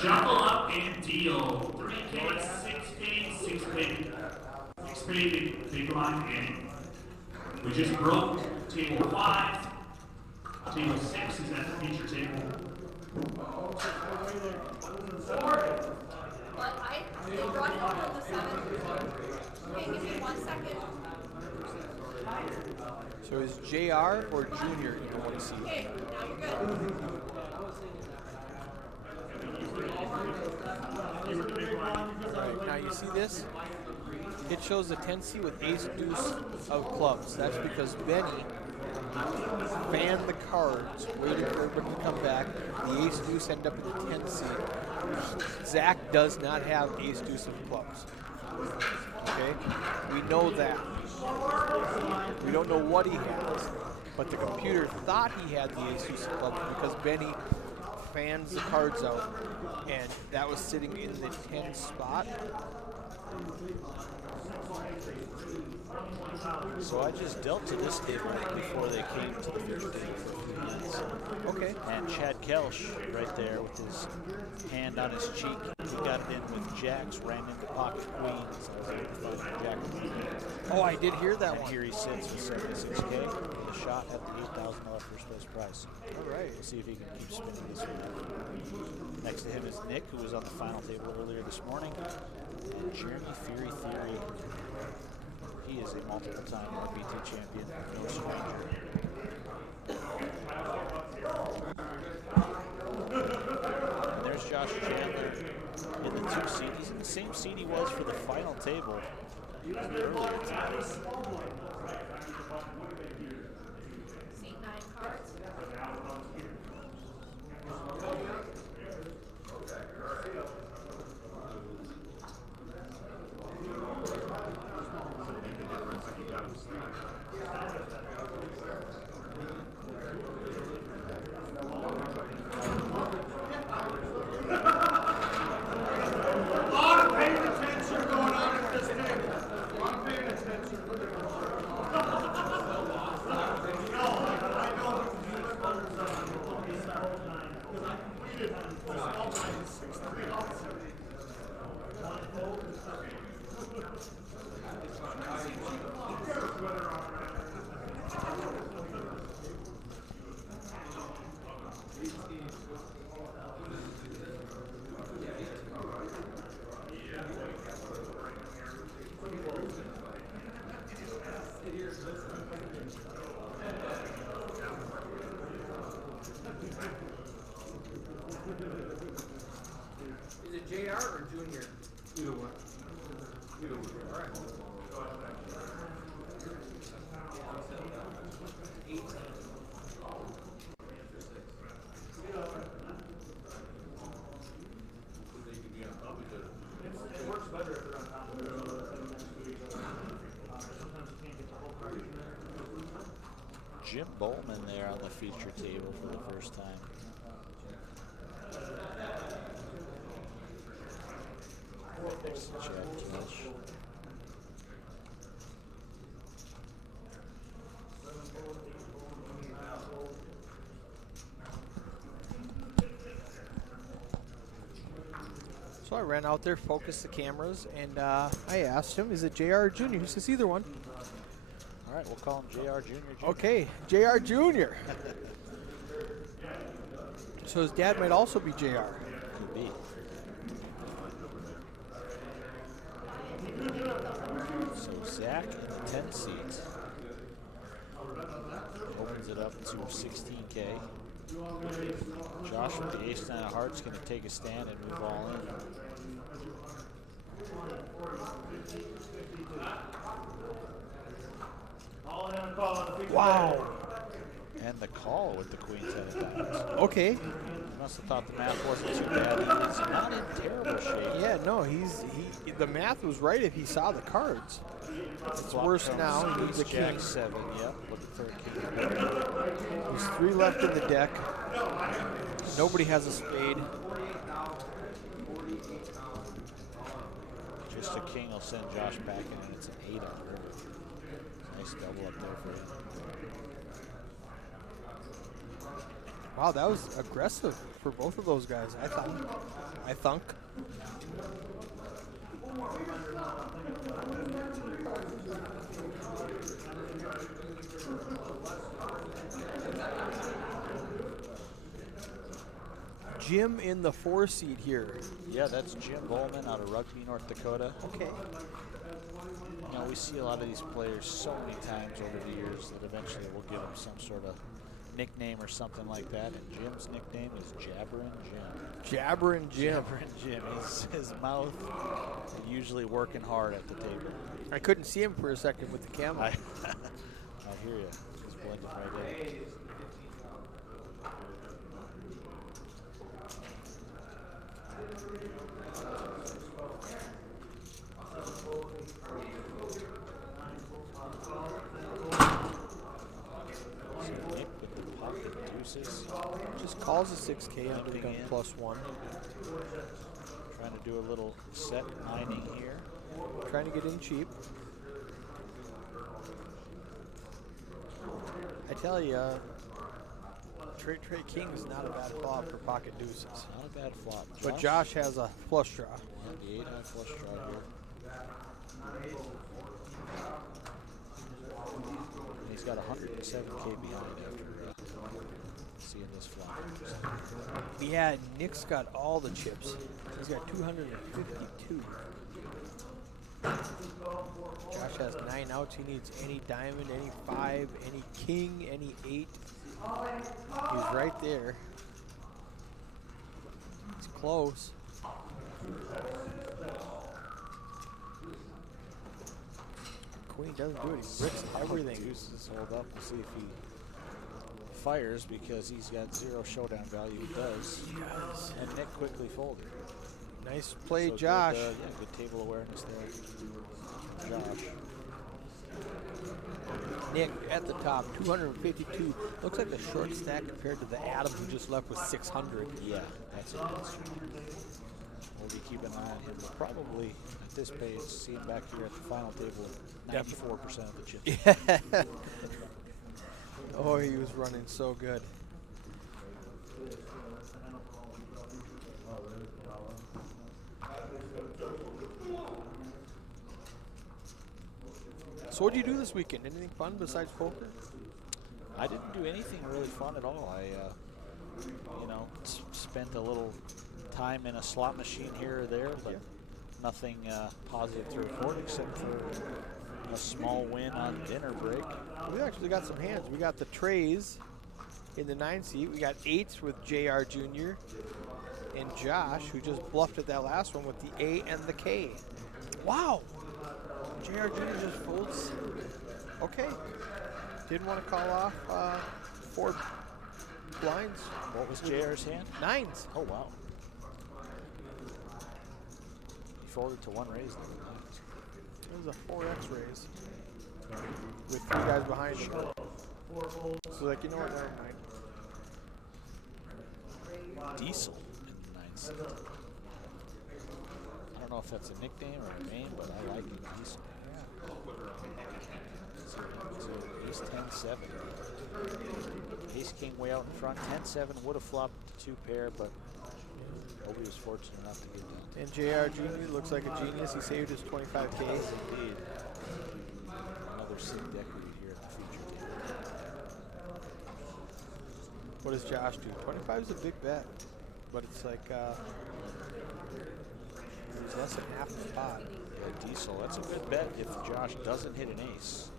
Shuffle up and deal. 3K, 6K, 6K. 6K, big blind game. We just broke table 5. Table 6 is at the feature table. They brought it over on the 7th. Okay, give me 1 second. So is JR or Junior in the 1 seat? Okay, now you're good. Alright, now you see this? It shows the 10C with ace deuce of clubs. That's because Benny fanned the cards, waiting for everybody to come back. The ace deuce ended up in the 10C. Zach does not have ace deuce of clubs. Okay? We know that. We don't know what he has, but the computer thought he had the ace deuce of clubs because Benny fans the cards out, and that was sitting in the 10 spot. So I just dealt to this table before they came to the feature table for a few minutes. Okay. And Chad Kelsch right there with his hand on his cheek. He got it in with jacks, ran into pocket queens. I was able to find jack queen. Oh, I did hear that and one. Here he sits with 76K with a shot at the $8,000 first place prize. All right. We'll see if he can keep spinning this one. Next to him is Nick, who was on the final table earlier this morning. And Jeremy Fury Theory. He is a multiple-time RBT champion, no stranger. And there's Josh Chandler in the 2 seat. He's in the same seat he was for the final table earlier today. Seat 9 cards. Is it JR or Junior? Either one. Either one. All right. 18. It works better if they're on top of it. Jim Bowman there on the feature table for the first time. Next to Chad Kelsch. So I ran out there, focused the cameras, and I asked him, is it JR or Junior? He says either one. All right, we'll call him JR Jr. Okay, JR Jr. So his dad might also be JR. Could be. So Zach in the 10 seat opens it up to 16K. Josh with the ace-9 of hearts going to take a stand and move all in. Wow. And the call with the queen's head of diamonds. Okay. He must have thought the math wasn't too bad. He's not in terrible shape. Yeah, no, the math was right if he saw the cards. It's worse now. He needs a king. Jack 7, yep. Looking for a king. There's 3 left in the deck. Nobody has a spade. Just a king will send Josh back in, and it's an 8 on the river. Nice double up there for him. Wow, that was aggressive for both of those guys, I thought. I thunk. Jim in the 4 seed here. Yeah, that's Jim Bowman out of Rugby, North Dakota. Okay. You know, we see a lot of these players so many times over the years that eventually we'll give them some sort of nickname or something like that. And Jim's nickname is Jabberin' Jim. Jabberin' Jim. Jabberin' Jim. His mouth usually working hard at the table. I couldn't see him for a second with the camera. I hear you. He's blending right in. Just calls a 6K and becomes +1. Trying to do a little set mining here. Trying to get in cheap. I tell you, Trey King is not a bad flop for pocket deuces. Not a bad flop. But Josh has a flush draw. Yeah, the 8-high flush draw here. And he's got 107K behind after seeing this flop. Yeah, Nick's got all the chips. He's got 252. Josh has 9 outs. He needs any diamond, any 5, any king, any 8. He's right there. It's close. Queen doesn't do it. He rips everything. Deuces hold up. We'll see if he fires because he's got 0 showdown value. He does. Yes. And Nick quickly folded. Nice play, So Josh. Good, yeah, good table awareness there. Josh. Nick at the top, 252. Looks like a short stack compared to the Adam who just left with 600. Yeah, that's it. We'll be keeping an eye on him. We'll probably, at this pace, see him back here at the final table at 94% of the chips. Yeah. Oh, he was running so good. So what did you do this weekend? Anything fun besides poker? I didn't do anything really fun at all. I, you know, spent a little time in a slot machine here or there, but nothing positive to report except for a small win on dinner break. We actually got some hands. We got the trays in the 9 seat. We got 8s with JR Jr. and Josh, who just bluffed at that last one with the A and the K. Wow. JR Jr. just folds. Okay. Didn't want to call off 4 blinds. What was JR's hand? 9s. Oh, wow. He folded to 1 raise. It was a 4X raise with 3 guys behind him. So like, you know what, never mind. Diesel in the 9 seat. I don't know if that's a nickname or a name, but I like it. Diesel. So ace 10-7. Ace king way out in front. 10-7 would have flopped to 2 pair, but nobody was fortunate enough to get down. And JR Jr. looks like a genius. He saved his 25K. Indeed. Another seed equity here in the future. What does Josh do? 25 is a big bet, but it's like there's less than half the spot. Yeah, Diesel, that's a good bet if Josh doesn't hit an ace.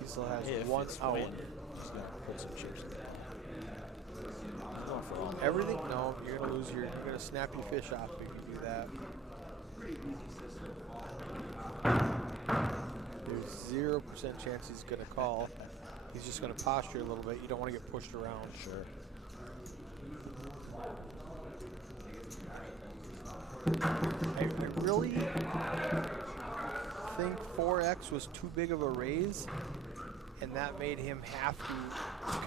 Diesel has If one it's out. win, he's going to put some chips in. Everything? No, you're gonna snap your fish off if you do that. There's 0% chance he's gonna call. He's just gonna posture a little bit. You don't want to get pushed around. Sure. I really think 4X was too big of a raise, and that made him have to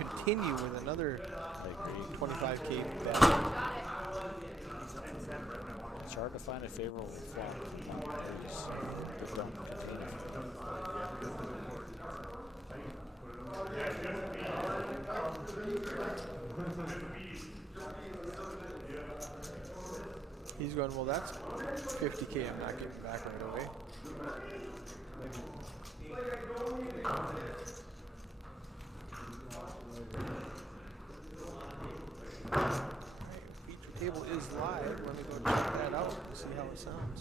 continue with another 25K bet. It's hard to find a favorable flop. He's going, well, that's 50K I'm not getting back right away. Each table is live. Let me go check that out and see how it sounds.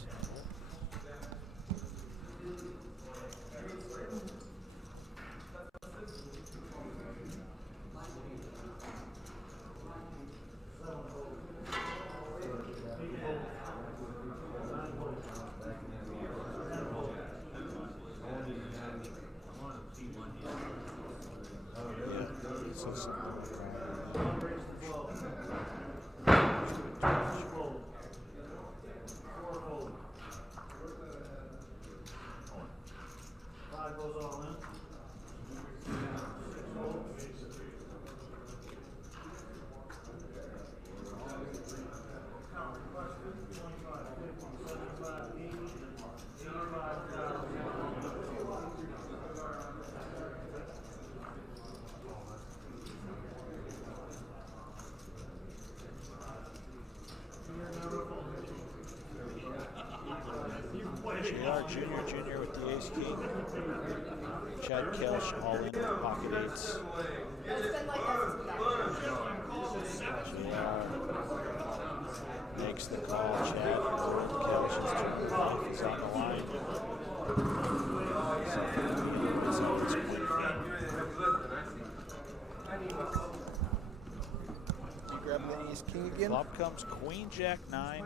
Junior with the ace king. Chad Kelch all in with pocket eights. It's been like that since JR makes the call. Chad Kelch is on the line. You grab the ace king again. Flop comes queen jack 9.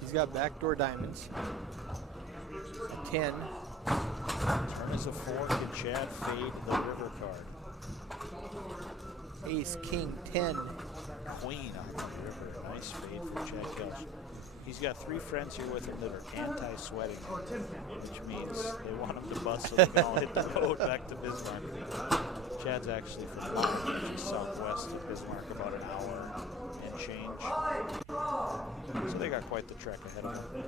He's got backdoor diamonds. 10. Turn is a 4. Can Chad fade the river card? Ace, king, 10. Queen on the river. Nice fade for Chad Kelch. He's got 3 friends here with him that are anti-sweating, which means they want him to bust so they can all hit the road back to Bismarck. Chad's actually from Long, which is southwest of Bismarck, about an hour and change. So they got quite the trek ahead of them.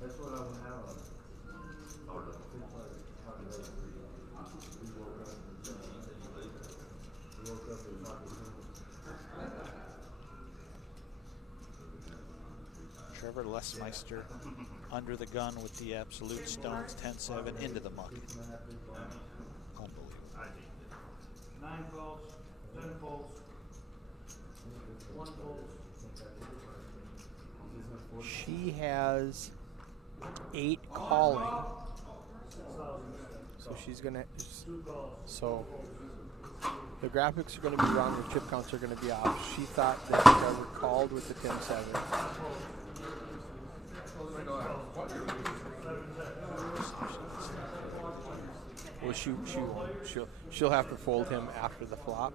That's what I would have. Trevor Lesmeister under the gun with the absolute stones, 10-7 into the muck. Unbelievable. 9 calls, 10 calls, 1 calls. She has 8 calling. So she's going to... So the graphics are going to be wrong. The chip counts are going to be off. She thought that Trevor called with the 10-7. Well, she'll have to fold him after the flop.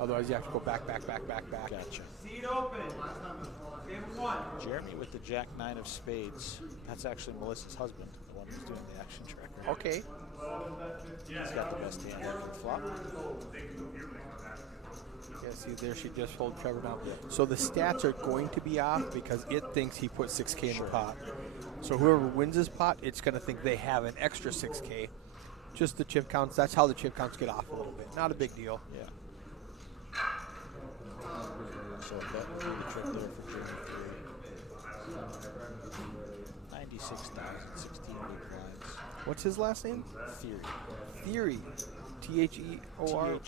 Otherwise, you have to go back. Gotcha. Seat open. Game 1. Jeremy with the jack 9 of spades. That's actually Melissa's husband, the one who's doing the action tracker. Okay. He's got the best hand after the flop. Yeah, see, there she just folded Trevor down. So the stats are going to be off because it thinks he put 6K in the pot. So whoever wins this pot, it's going to think they have an extra 6K. Just the chip counts. That's how the chip counts get off a little bit. Not a big deal. Yeah. So that would be the trick there for Jeremy. 96,000, 16 big blinds. What's his last name? Theory. Theor. Theory.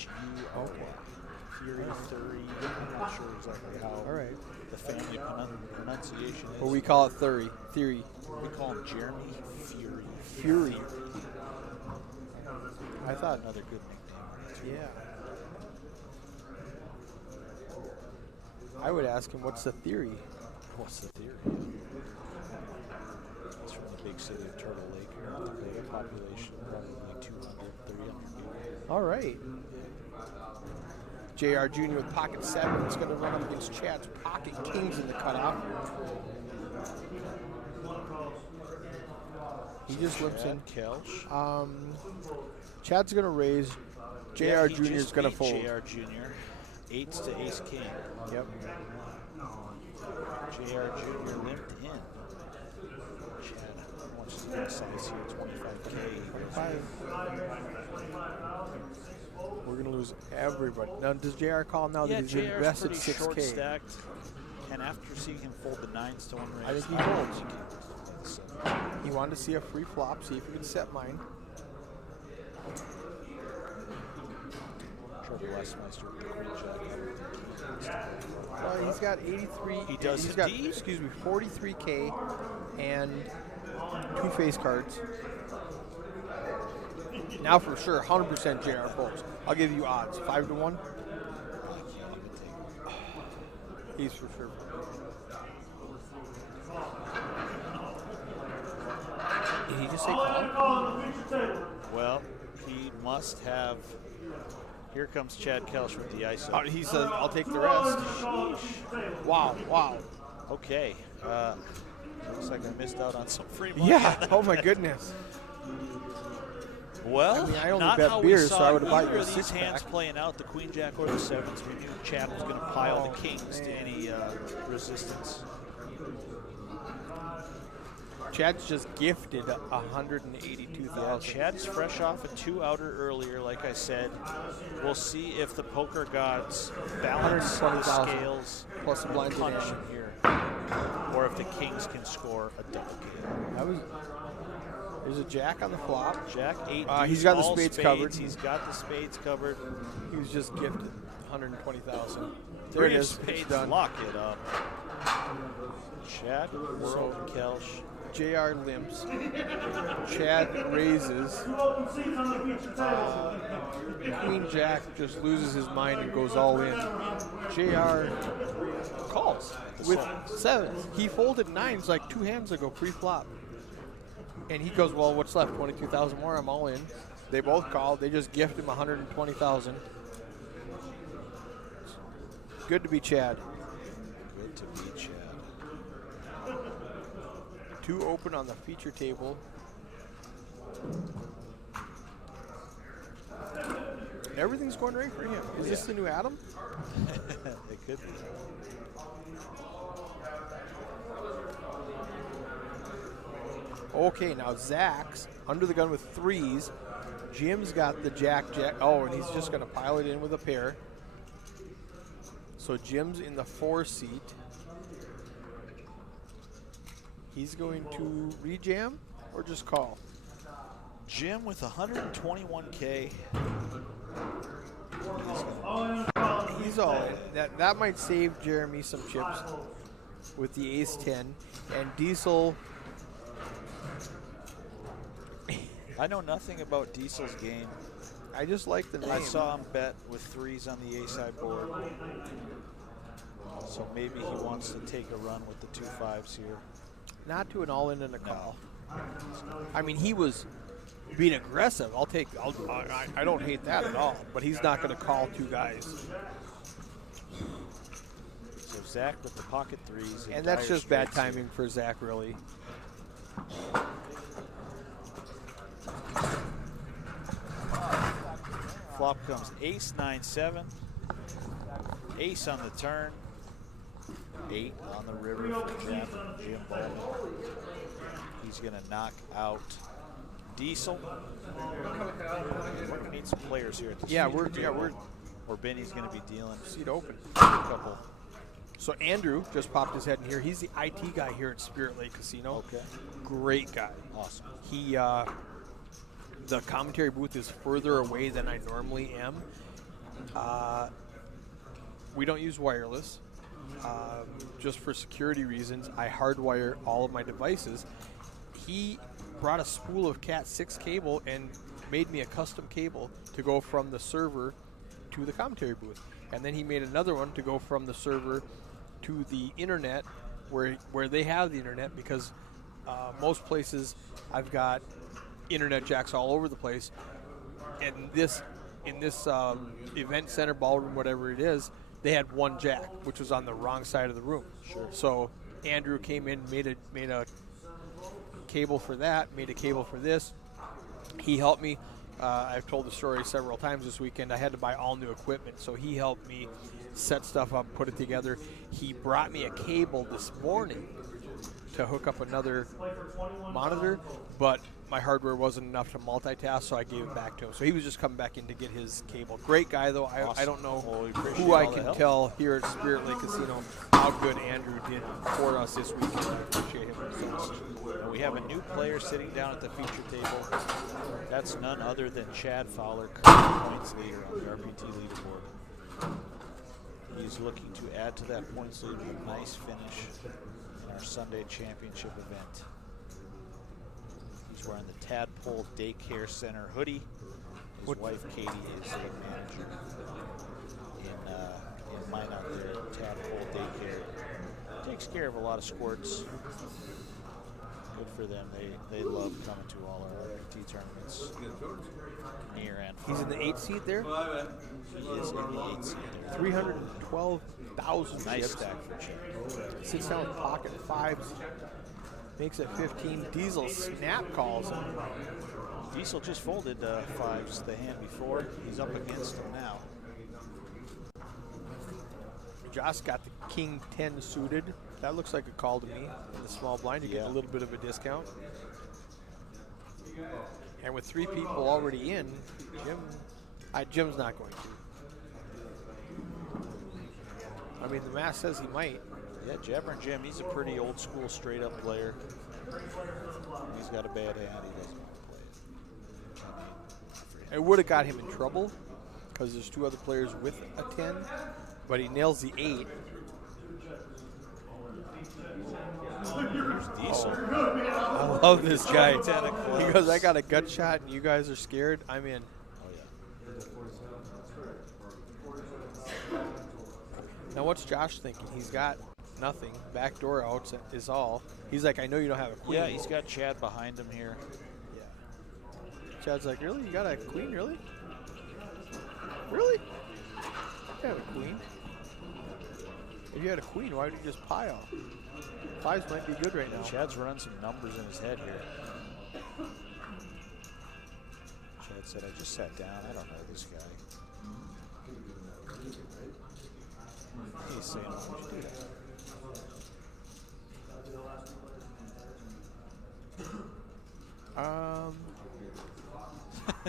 Theory, I'm not sure exactly how the family pronunciation is. Or we call it Theory. We call him Jeremy Fury. Fury. I thought another good nickname. Yeah. I would ask him, what's the theory? What's the theory? It's from the big city of Turtle Lake. Big population, probably 200, 300 people. All right. JR Jr. with pocket 7 is going to run up against Chad's pocket kings in the cutoff. He just limps in. Kelch. Chad's going to raise. JR Jr. is going to fold. JR Jr. 8s to ace king. Yep. JR Jr. limped in. Chad, how much is the size here? 25K. We're going to lose everybody. Now, does JR call now Yeah, that he's JR's invested pretty short 6K? stacked. And after seeing him fold the 9s to one raise, I think he folds. He wanted to see a free flop, see if he could set mine. Trevor Westmeister with the queen jack. Well, he's got 83. He does He's got, indeed. excuse me, 43K and 2 face cards. Now for sure, 100% JR folds. I'll give you odds, 5 to 1. He's for sure. Did he just say call? Well, he must have. Here comes Chad Kelsch with the ISO. He says, I'll take the rest. Wow, wow. Okay. Looks like I missed out on some free money. Yeah, oh my goodness. Well, I mean, I only not bet how beers, we so saw I would've bought either you a of these six-pack. hands playing out, the queen jack or the 7s. We knew Chad was going to pile the kings to any resistance. Chad's just gifted 182,000. Yeah, Chad's fresh off a 2-outer earlier, like I said. We'll see if the poker gods balance the 120,000 scales plus the blinds in punish hand. him here, or if the kings can score a double game. That was. There's a jack on the flop. Jack 8. He's got the all spades covered. He's got the spades covered. He was just gifted 120,000. There Three it of is. It's spades, done. lock it up. Chad, World, and Kelsch. JR limps. Chad raises. Queen Jack just loses his mind and goes all in. JR calls with 7s. He folded 9s like 2 hands ago pre-flop. And he goes, well, what's left? 22,000 more. I'm all in. They both called. They just gift him 120,000. Good to be Chad. Good to be Chad. 2 open on the feature table. Everything's going right for him. Is this the new Adam? It could be. Okay, now Zach's under the gun with 3s. Jim's got the jack. Oh, and he's just going to pile it in with a pair. So Jim's in the 4 seat. He's going to rejam or just call? Jim with 121K. He's all in. That might save Jeremy some chips with the ace-10. And Diesel... I know nothing about Diesel's game. I just like the name. I saw him bet with 3s on the ace-high board. So maybe he wants to take a run with the 2 5s here. Not to an all-in and a call. I mean, he was being aggressive. I don't hate that at all. But he's not going to call 2 guys. So Zach with the pocket 3s. And that's just bad straights here. timing for Zach, really. Flop comes ace 9-7. Ace on the turn. 8 on the river for Jim Bowman. He's going to knock out Diesel. We're going to need some players here at the or Benny's going to be dealing Seat open. a couple. So Andrew just popped his head in here. He's the IT guy here at Spirit Lake Casino. Okay. Great guy. Awesome. He, the commentary booth is further away than I normally am. We don't use wireless. Just for security reasons, I hardwire all of my devices. He brought a spool of Cat 6 cable and made me a custom cable to go from the server to the commentary booth. And then he made another one to go from the server to the internet where they have the internet, because most places I've got internet jacks all over the place. And in this event center, ballroom, whatever it is, they had 1 jack, which was on the wrong side of the room. Sure. So Andrew came in, made a cable for that, made a cable for this. He helped me. I've told the story several times this weekend. I had to buy all new equipment, so he helped me set stuff up, put it together. He brought me a cable this morning to hook up another monitor, but my hardware wasn't enough to multitask, so I gave it back to him. So he was just coming back in to get his cable. Great guy, though. I don't know who I can tell here at Spirit Lake Casino how good Andrew did for us this weekend. I appreciate him so much. And we have a new player sitting down at the feature table. That's none other than Chad Fowler, current points leader on the RPT leaderboard. He's looking to add to that points lead with a nice finish in our Sunday championship event. He's wearing the Tadpole Daycare Center hoodie. His wife Katie is a manager in mine out there at Tadpole Daycare. Takes care of a lot of squirts. Good for them. They love coming to all our RPT tournaments, near and far. He's in the 8th seat there? He is in the 8th seat there. 312,000 Nice chips. stack for Chad. Sits down with pocket 5s. Makes it 15. Diesel snap calls him. Diesel just folded 5s the hand before. He's up against him now. Josh got the King 10 suited. That looks like a call to me. In the small blind, you get a little bit of a discount. And with 3 people already in, Jim's not going to. I mean, the math says he might. Yeah, Jabbering Jim, he's a pretty old school straight up player. He's got a bad hand, he doesn't want to play it. It would have got him in trouble because there's 2 other players with a 10, but he nails the 8. Here's Diesel. I love this guy. He He goes, I got a gut shot and you guys are scared. I'm in. Oh, yeah. Now what's Josh thinking? He's got nothing. Backdoor outs is all. He's like, I know you don't have a queen. Yeah, he's got Chad behind him here. Yeah. Chad's like, really? You got a queen, really? Really? You had a queen. If you had a queen, why would you just pile? 5s might be good right now. Chad's running some numbers in his head here. Chad said, I just sat down. I don't know this guy. He's saying, why would you do that?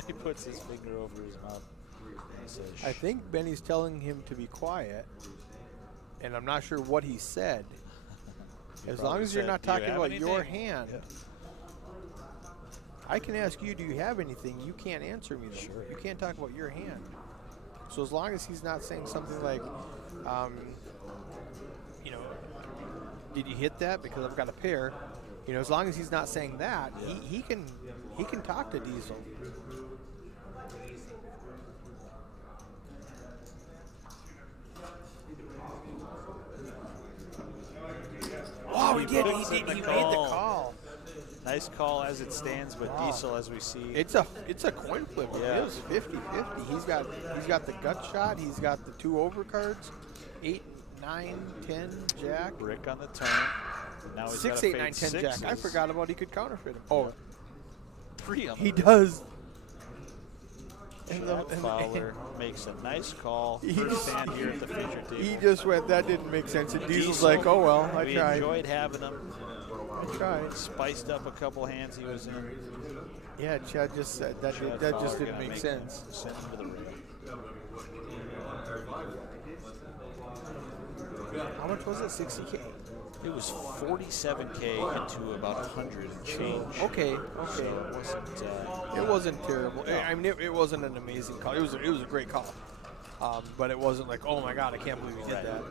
He puts his finger over his mouth. He says, I think Benny's telling him to be quiet, and I'm not sure what he said. As long as you're not talking about your hand, I can ask you, do you have anything? You can't answer me, though. Sure. You can't talk about your hand. So as long as he's not saying something like, you know, did you hit that because I've got a pair? You know, as long as he's not saying that, he can talk to Diesel. Oh, he did. He made the call. Nice call as it stands with Diesel, as we see. It's a coin flip. Yeah. It was 50-50. He's got the gut shot. He's got the 2 overcards. 8, 9, 10, jack. Brick on the turn. Now he's 6, got 8, 9, 10, jack. I forgot about he could counterfeit him. Oh, 3 on he the does. Chad Fowler makes a nice call. First hand here at the feature table. He just went, that didn't make sense. And Diesel's like, oh, well, I we tried. enjoyed having him. I tried. Spiced up a couple hands he was in. Yeah, Chad just said that. Chad That Fowler just didn't gonna make sense. Send him to the rail. How much was it? 60K. It was 47K into about 100 and change. Okay. So it wasn't. It wasn't terrible. I mean, it wasn't an amazing call. It was a great call. But it wasn't like, oh my God, I can't believe he did that.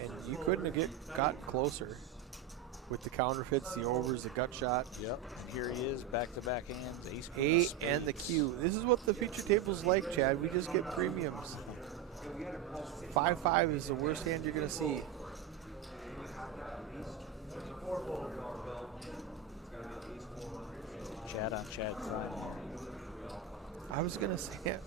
And you couldn't have got closer with the counterfeits, the overs, the gut shot. Yep. And here he is, back-to-back hands, ace, A spades. and the Q. This is what the feature table's like, Chad. We just get premiums. 5-5 is the worst hand you're going to see. Chad on Chad crime. I was going to say it.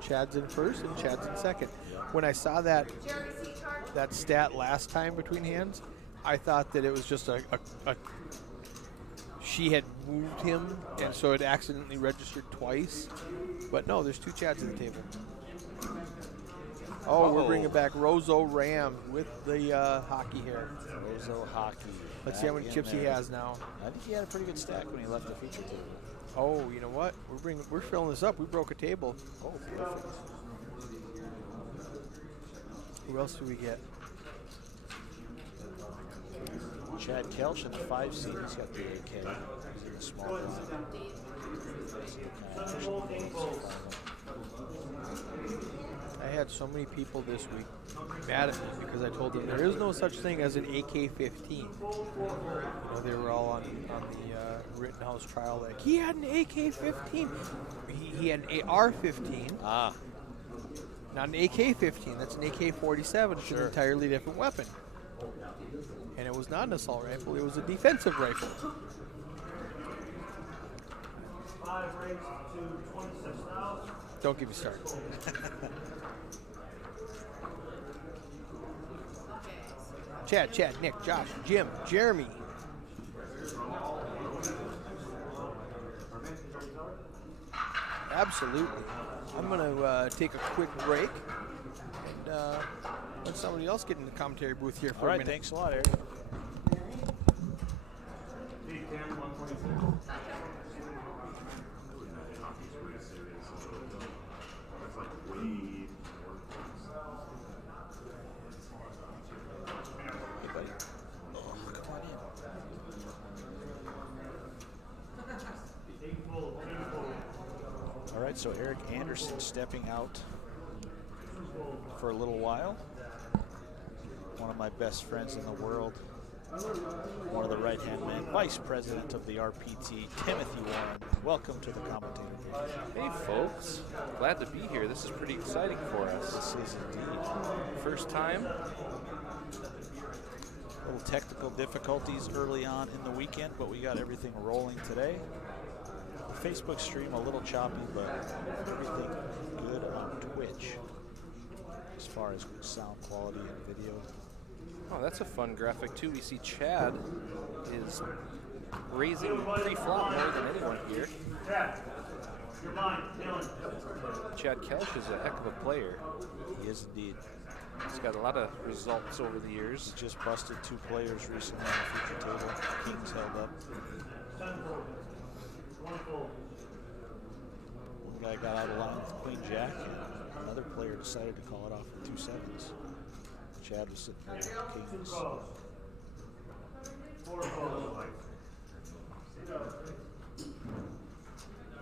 Chad's in first and Chad's in second. When I saw that Jerry C. card? that stat last time between hands, I thought that it was just a she had moved him, and so it accidentally registered twice. But no, there's 2 Chads at the table. Oh, we're bringing back Rozo Ram with the hockey hair. Rozo Hockey. Let's see how many chips he has now. I think he had a pretty good stack when he left the feature table. Oh, you know what? We're filling this up. We broke a table. Oh, perfect. Who else do we get? Chad Kelch in the 5 seed. He's got the AK. He's in the small blind. I had so many people this week mad at me because I told them there is no such thing as an AK-15. You know, they were all on the Rittenhouse trial like, he had an AK-15. He had an AR-15. Ah. Not an AK-15. That's an AK-47. It's an entirely different weapon. And it was not an assault rifle. It was a defensive rifle. 5 rates to 26,000. Don't get me started. Chad, Nick, Josh, Jim, Jeremy. Absolutely. I'm going to take a quick break and let somebody else get in the commentary booth here for a minute. Thanks a lot, Eric. All right, so Eric Anderson stepping out for a little while. One of my best friends in the world. One of the right-hand men, Vice President of the RPT, Timothy Warren. Welcome to the commentator booth. Hey folks, glad to be here. This is pretty exciting for us. This is indeed. First time. Little technical difficulties early on in the weekend, but we got everything rolling today. The Facebook stream a little choppy, but everything good on Twitch as far as sound quality and video. Oh, that's a fun graphic too. We see Chad is raising pre-flop more than anyone here. Chad Kelch is a heck of a player. He is indeed. He's got a lot of results over the years. Just busted 2 players recently on the feature table. Kings held up. One guy got out of line with Queen Jack, and another player decided to call it off with 2 sevens. Chad was sitting there with Kings.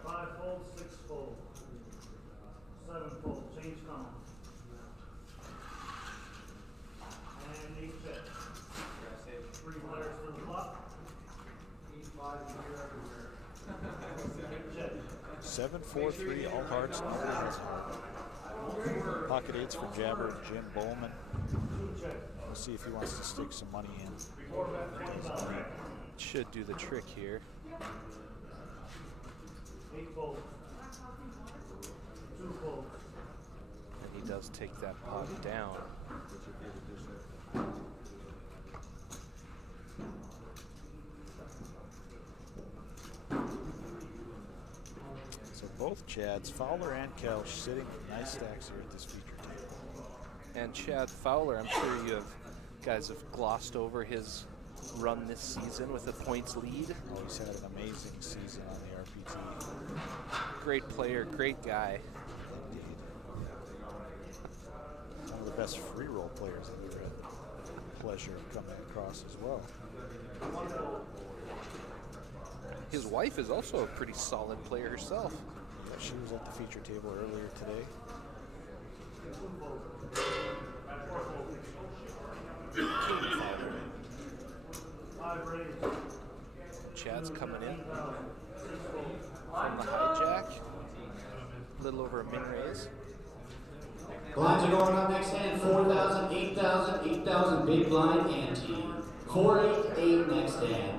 5 fold, 6 fold, 7 fold, change column. And 8 bet. 3 players to the flop. 7-4-3, all hearts, all hands. Pocket 8s for Jabber and Jim Bowman. We'll see if he wants to stick some money in. Should do the trick here. 8 fold. 2 fold. And he does take that pot down. So both Chads, Fowler and Kelch, sitting nice stacks here at this feature table. And Chad Fowler, I'm sure you guys have glossed over his run this season with a points lead. Oh, he's had an amazing season on the RPT. Great player, great guy. Indeed. One of the best free roll players I've ever had the pleasure of coming across as well. His wife is also a pretty solid player herself. Yeah, she was at the feature table earlier today. Chad's coming in from the hijack. A little over a min raise. Blinds are going up next hand, 4,000, 8,000, 8,000, big blind ante. 488 next hand.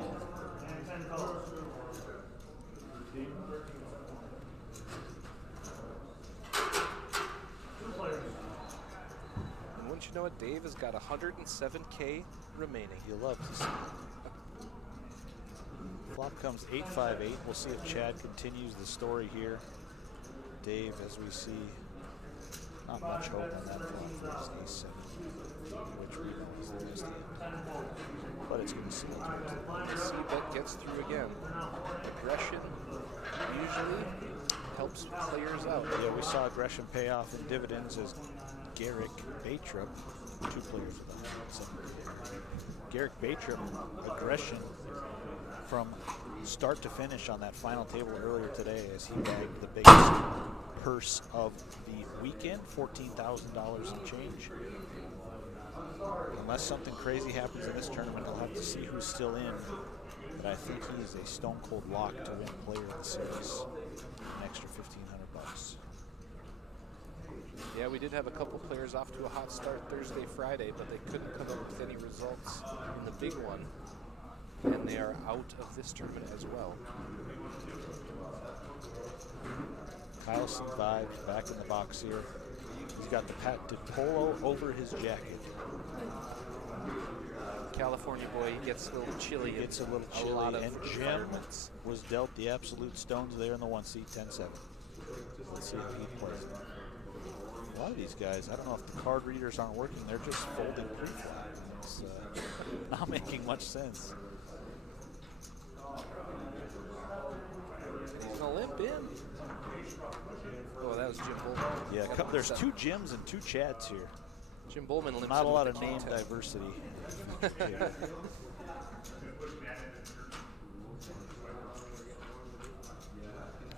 And wouldn't you you know what? Dave has got 107K remaining. You love to see it. Flop comes 8-5-8. We'll see if Chad continues the story here. Dave, as we see, not much hope on that flop for his ace-7, which we know is the best hand. But it's going to see it. The C-bet gets through again. Aggression usually helps players out. Yeah, we saw aggression pay off in dividends as Garrick Baytrup, 2 players with 107. Garrick Baytrup, aggression from start to finish on that final table earlier today as he bagged the biggest purse of the weekend, $14,000 and change. Unless something crazy happens in this tournament, we'll have to see who's still in. But I think he's a stone cold lock to win player of the series. An extra $1,500. Yeah, we did have a couple players off to a hot start Thursday, Friday, but they couldn't come up with any results in the big one. And they are out of this tournament as well. Kyle C. Vibes back in the box here. He's got the patented polo over his jacket. California boy, he gets a little chilly. He gets a little chilly, and Jim was dealt the absolute stones there in the 1 seat, 10-7. Let's see how he plays it. A lot of these guys, I don't know if the card readers aren't working, they're just folding pre-flop. It's not making much sense. He's gonna limp in. Oh, that was Jim Bullman. Yeah, there's 2 Jims and 2 Chads here. Jim Bullman limps Not in a lot with of the name king 10. diversity.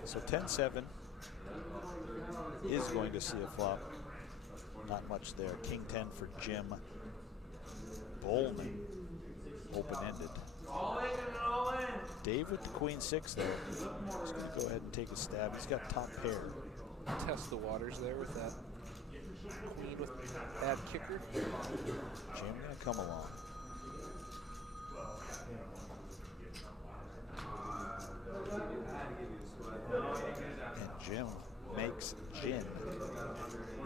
So 10-7 is going to see a flop. Not much there. King 10 for Jim Bullman. Open-ended. Dave with the Queen 6 there. He's going to go ahead and take a stab. He's got top pair. Test the waters there with that queen with bad kicker. Jim going to come along. And Jim makes gin.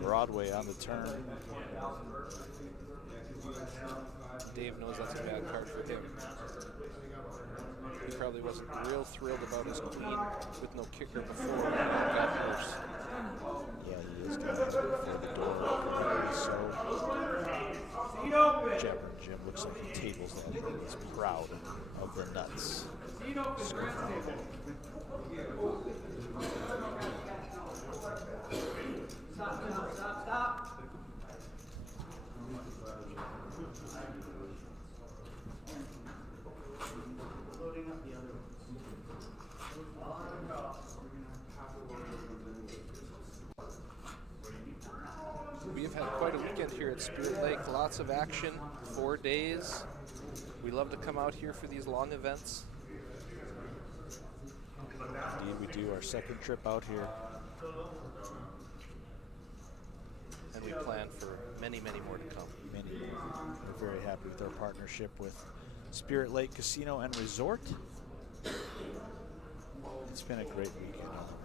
Broadway on the turn. Dave knows that's a bad card for him. He probably wasn't real thrilled about his queen with no kicker before it got worse. Yeah, he is going to for the door. So, Jim looks like he tables that. He's proud of the nuts. Stop. Loading up the other We have had quite a weekend here at Spirit Lake. Lots of action, 4 days. We love to come out here for these long events. Indeed, we do our second trip out here. And we plan for many, many more to come. Many more. We're very happy with our partnership with Spirit Lake Casino and Resort. It's been a great weekend all around.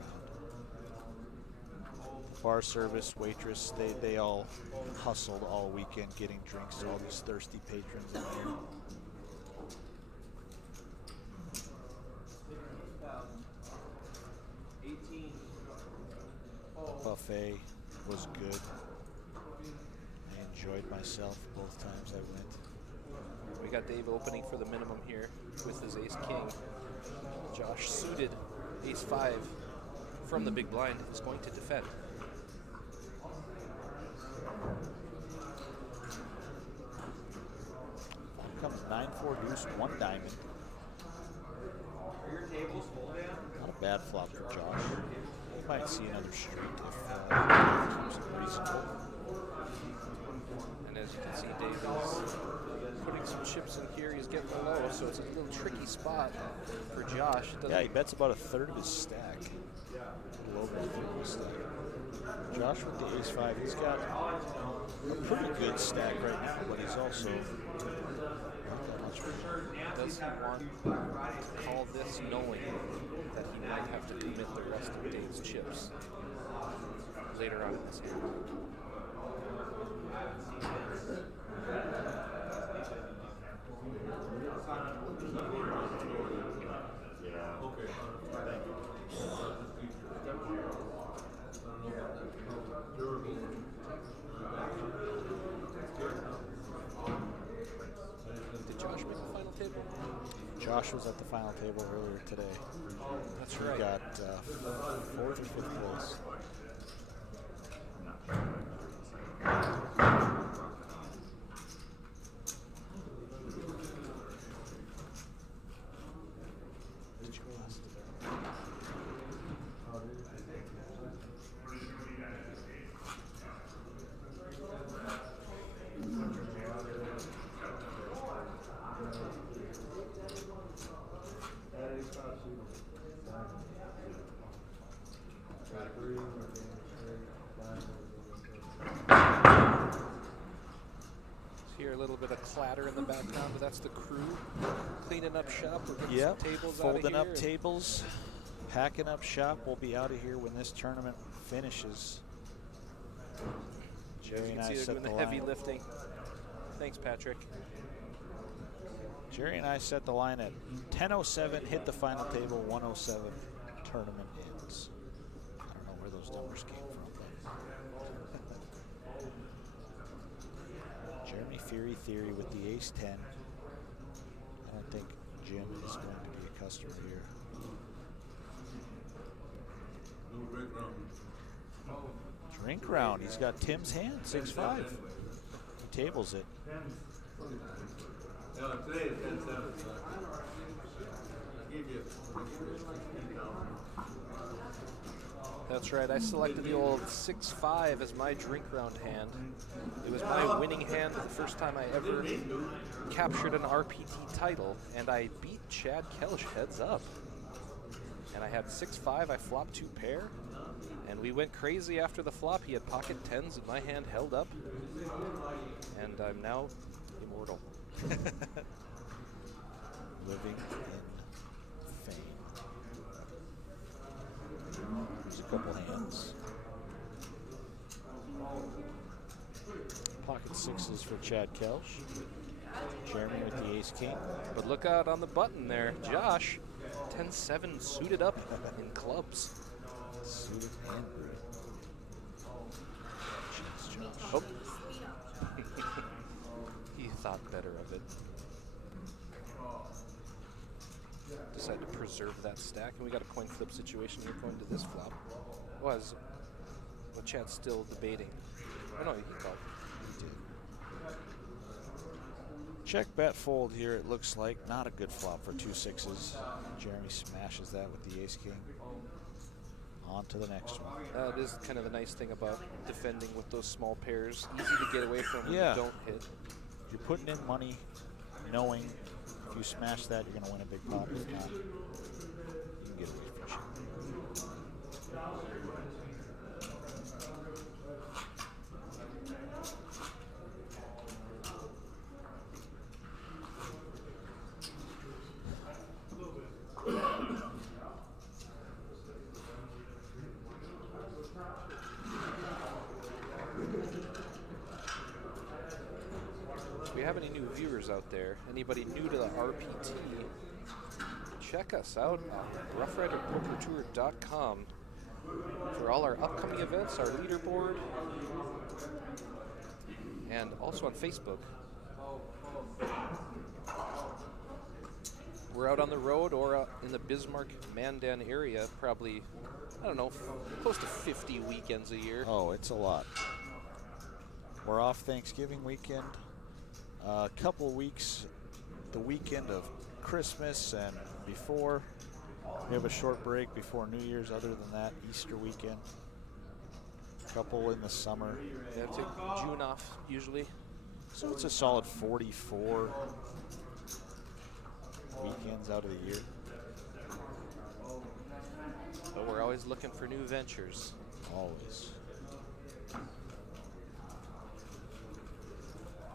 Bar service, waitress, they all hustled all weekend getting drinks to all these thirsty patrons in here. The buffet was good. I enjoyed myself both times I went. We got Dave opening for the minimum here with his ace-king. Josh suited ace-5 from the big blind is going to defend. Comes 9-4 deuce, 1 diamond. Not a bad flop for Josh. He might see another street if keeps it reasonable. And as you can see, Dave is putting some chips in here. He's getting low, so it's a little tricky spot for Josh. Yeah, he bets about 1/3 of his stack. A little over 1/3 of his stack. Josh with the ace-5, he's got a pretty good stack right now, but he's also not that much better. Does he want to call this knowing that he might have to commit the rest of Dave's chips later on in this game? Did Josh make the final table? Josh was at the final table earlier today. That's He right. got 4th or 5th place. Did you last there? Hear a little bit of clatter in the background, but that's the crew cleaning up shop. We're getting Yep, some tables folding out up of here. tables, packing up shop. We'll be out of here when this tournament finishes. As Jerry you and can I see, they're set doing the the heavy line. lifting. Thanks, Patrick. Jerry and I set the line at 10:07, hit the final table, 1:07, tournament ends. I don't know where those numbers came from, but Jeremy Theory with the ace-10. I don't think Jim is going to be a customer here. Drink round. He's got Tim's hand, 6-5. He tables it. Today is 10-7. Give you That's right. I selected the old 6-5 as my drink round hand. It was my winning hand the first time I ever captured an RPT title, and I beat Chad Kelsch heads up. And I had 6-5. I flopped 2 pair, and we went crazy after the flop. He had pocket 10s, and my hand held up, and I'm now immortal. Living in fame. There's a couple hands. Pocket 6s for Chad Kelsch. Jeremy with the ace-king. But look out on the button there. Josh, 10-7 suited up in clubs. Suited and booted. Jeez, Josh. Oh. He thought better of it. Decided to preserve that stack, and we got a coin flip situation here going to this flop. Well, Chad's still debating. Oh no, he called. Check, bet, fold here, it looks like. Not a good flop for 2 6s. Jeremy smashes that with the ace-king. On to the next one. It is kind of the nice thing about defending with those small pairs. Easy to get away from when Yeah. you don't hit. You're putting in money knowing if you smash that, you're going to win a big pot. If not, you can get away from shit. If we have any new viewers out there, anybody new to the RPT, check us out on roughriderpokertour.com for all our upcoming events, our leaderboard, and also on Facebook. We're out on the road or out in the Bismarck-Mandan area, probably, I don't know, close to 50 weekends a year. Oh, it's a lot. We're off Thanksgiving weekend. A couple weeks, the weekend of Christmas and before. We have a short break before New Year's. Other than that, Easter weekend. Couple in the summer. Yeah, take June off usually. So it's a solid 44 weekends out of the year. But we're always looking for new ventures. Always.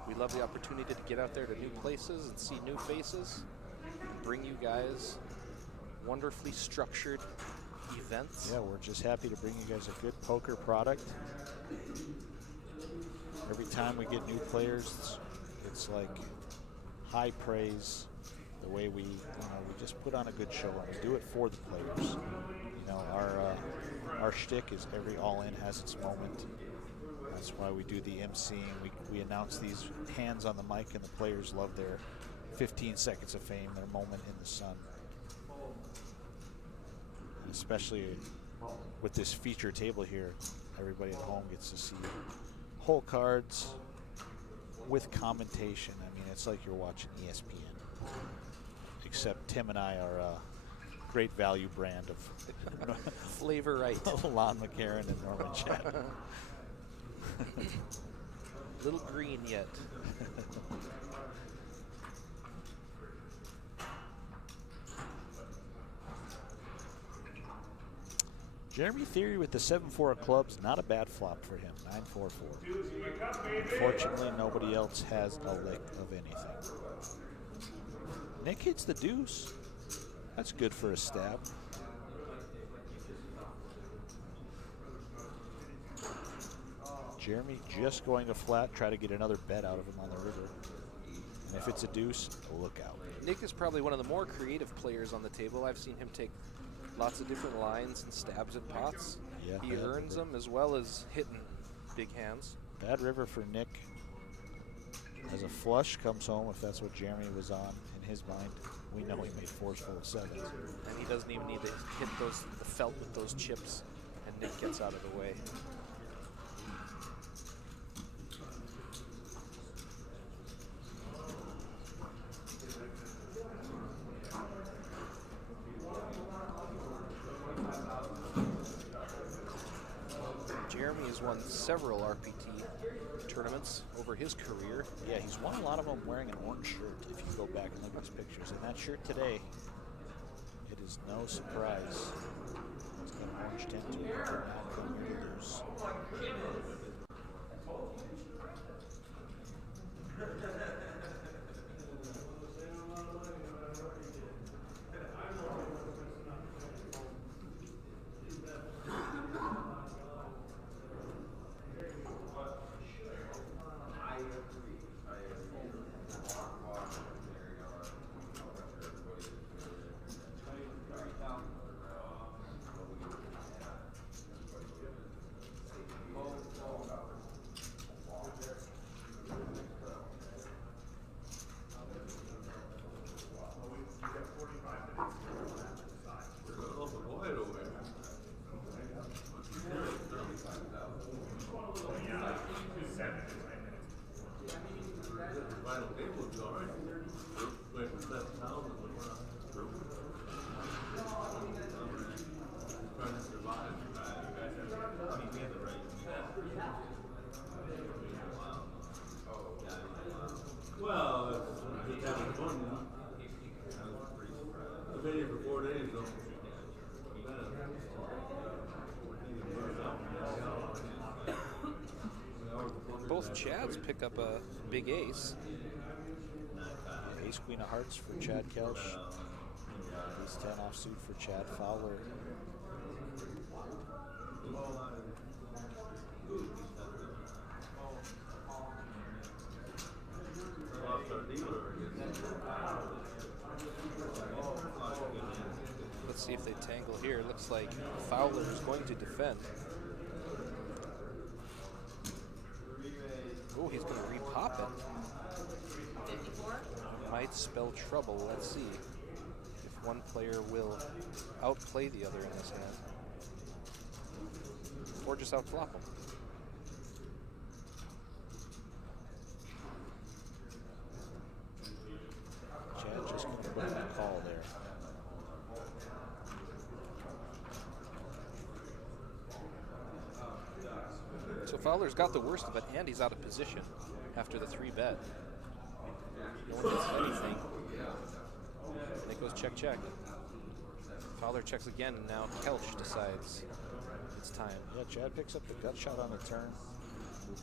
We love the opportunity to get out there to new places and see new faces, bring you guys wonderfully structured events. Yeah, we're just happy to bring you guys a good poker product. Every time we get new players, it's like high praise. The way we just put on a good show, and we do it for the players. Our shtick is every all-in has its moment. That's why we do the emceeing. We announce these hands on the mic, and the players love their 15 seconds of fame, their moment in the sun. And especially with this feature table here, everybody at home gets to see whole cards with commentation. I mean, it's like you're watching ESPN. Except Tim and I are a great value brand of Flavor right. Lon McCarron and Norman Chad. Little green yet. Jeremy Theory with the 7-4 of clubs, not a bad flop for him, 9-4-4. Unfortunately, nobody else has a lick of anything. Nick hits the deuce. That's good for a stab. Jeremy just going a flat, try to get another bet out of him on the river. And if it's a deuce, look out. Nick is probably one of the more creative players on the table. I've seen him take lots of different lines and stabs at pots. Yeah, he earns them as well as hitting big hands. Bad river for Nick. As a flush comes home, if that's what Jeremy was on in his mind. We know he made fours full of sevens. And he doesn't even need to hit the felt with those chips, and Nick gets out of the way. Jeremy has won several RPT tournaments over his career. Yeah, he's won a lot of them wearing an orange shirt, if you go back and look at his pictures. And that shirt today, it is no surprise. It's got an orange tint to it. Now come here to lose. Both Chads pick up a big ace. Ace Queen of Hearts for Chad Kelch. Ace 10 offsuit for Chad Fowler. Let's see if they tangle here. Looks like Fowler is going to defend. Oh, he's going to repop it. 54. Might spell trouble. Let's see if one player will outplay the other in this hand. Or just outflop him. Chad just going to put in a call there. So Fowler's got the worst of it, and he's out of position after the 3-bet. No one gets anything. And it goes check, check. Fowler checks again, and now Kelch decides it's time. Yeah, Chad picks up the gut shot on the turn.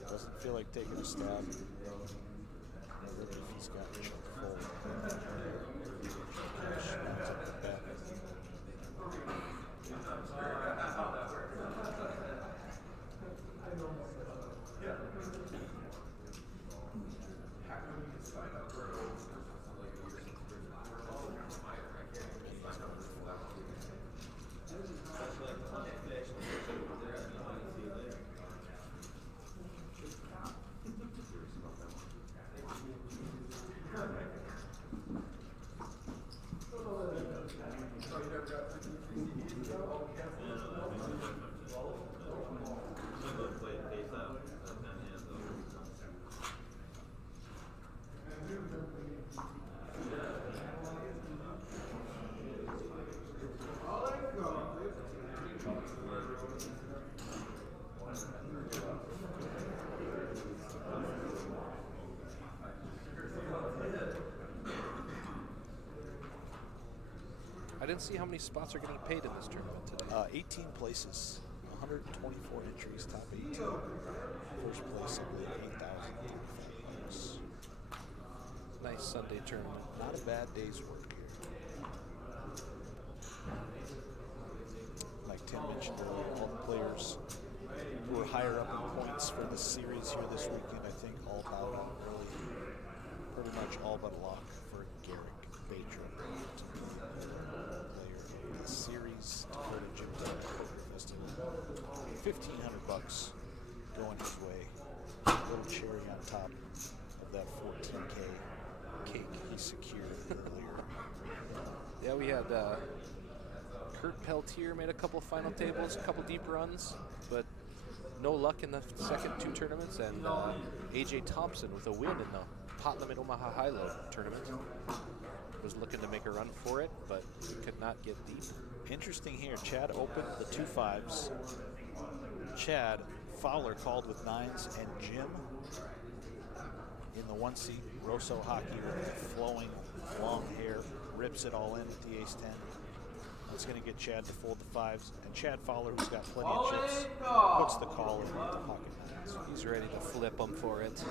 Doesn't feel like taking a stab. Really, if he's got check full. I didn't see how many spots are getting paid in this tournament today. 18 places, 124 entries, top 18. First place, I believe, $8,035. Nice Sunday tournament. Not a bad day's work here. Like Tim mentioned earlier, all the players who are higher up in points for the series here this weekend, I think all bowed out early. Pretty much all but a lock for Garrick Batron, player of the series, Dakota Jim Poker Festival. $1,500 going his way. A little cherry on top of that 14K cake he secured earlier. Yeah, we had Kurt Peltier made a couple final tables, a couple deep runs, but no luck in the second two tournaments, and AJ Thompson with a win in the Pot Limit Omaha High Low tournament. Was looking to make a run for it, but could not get deep. Interesting here, Chad opened the 2-5s. Chad Fowler called with 9s, and Jim in the 1 seat Rosso hockey with flowing long hair rips it all in with the ace-10. That's going to get Chad to fold the 5s, and Chad Fowler, who's got plenty of chips, puts the call in with the pocket 9s. He's ready to flip them for it.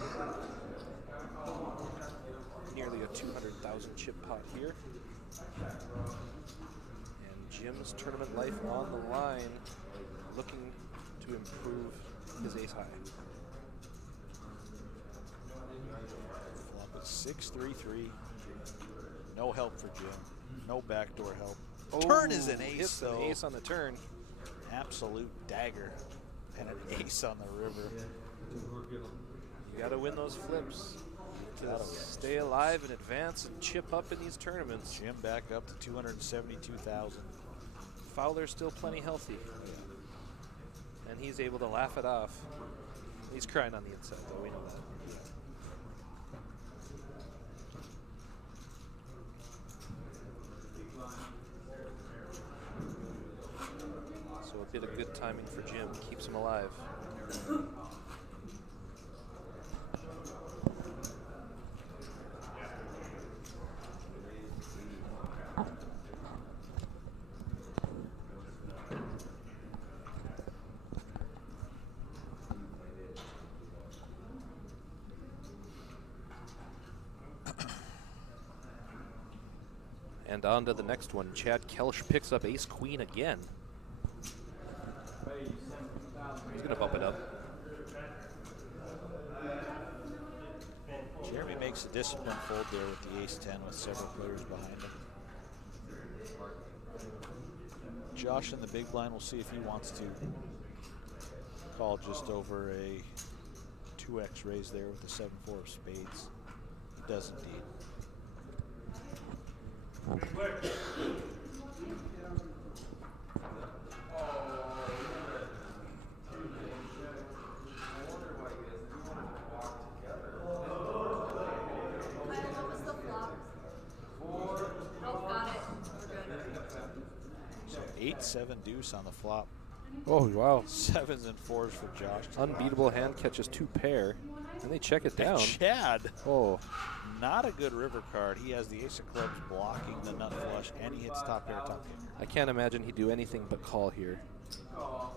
Nearly a 200,000 chip pot here. And Jim's tournament life on the line, looking to improve his ace high. Flop at 6-3-3. No help for Jim. No backdoor help. Oh, Turn is an ace, hits though. an ace on the turn. Absolute dagger. And an ace on the river. You got to win those flips to stay alive and advance and chip up in these tournaments. Jim back up to 272,000. Fowler's still plenty healthy. And he's able to laugh it off. He's crying on the inside, though. We know that. So a bit of good timing for Jim. Keeps him alive. And on to the next one. Chad Kelsch picks up ace-queen again. He's going to bump it up. Jeremy makes a disciplined fold there with the ace-10 with several players behind him. Josh in the big blind, we'll see if he wants to call just over a 2x raise there with the 7-4 of spades. He does indeed. What was the flop? Oh, got it. We're good. So 8-7 deuce on the flop. Oh, wow. 7s and 4s for Josh. Unbeatable hand catches 2 pair, and they check it down. And Chad, Oh, not a good river card. He has the ace of clubs blocking the nut flush, and he hits top pair, top kicker. I can't imagine he'd do anything but call here.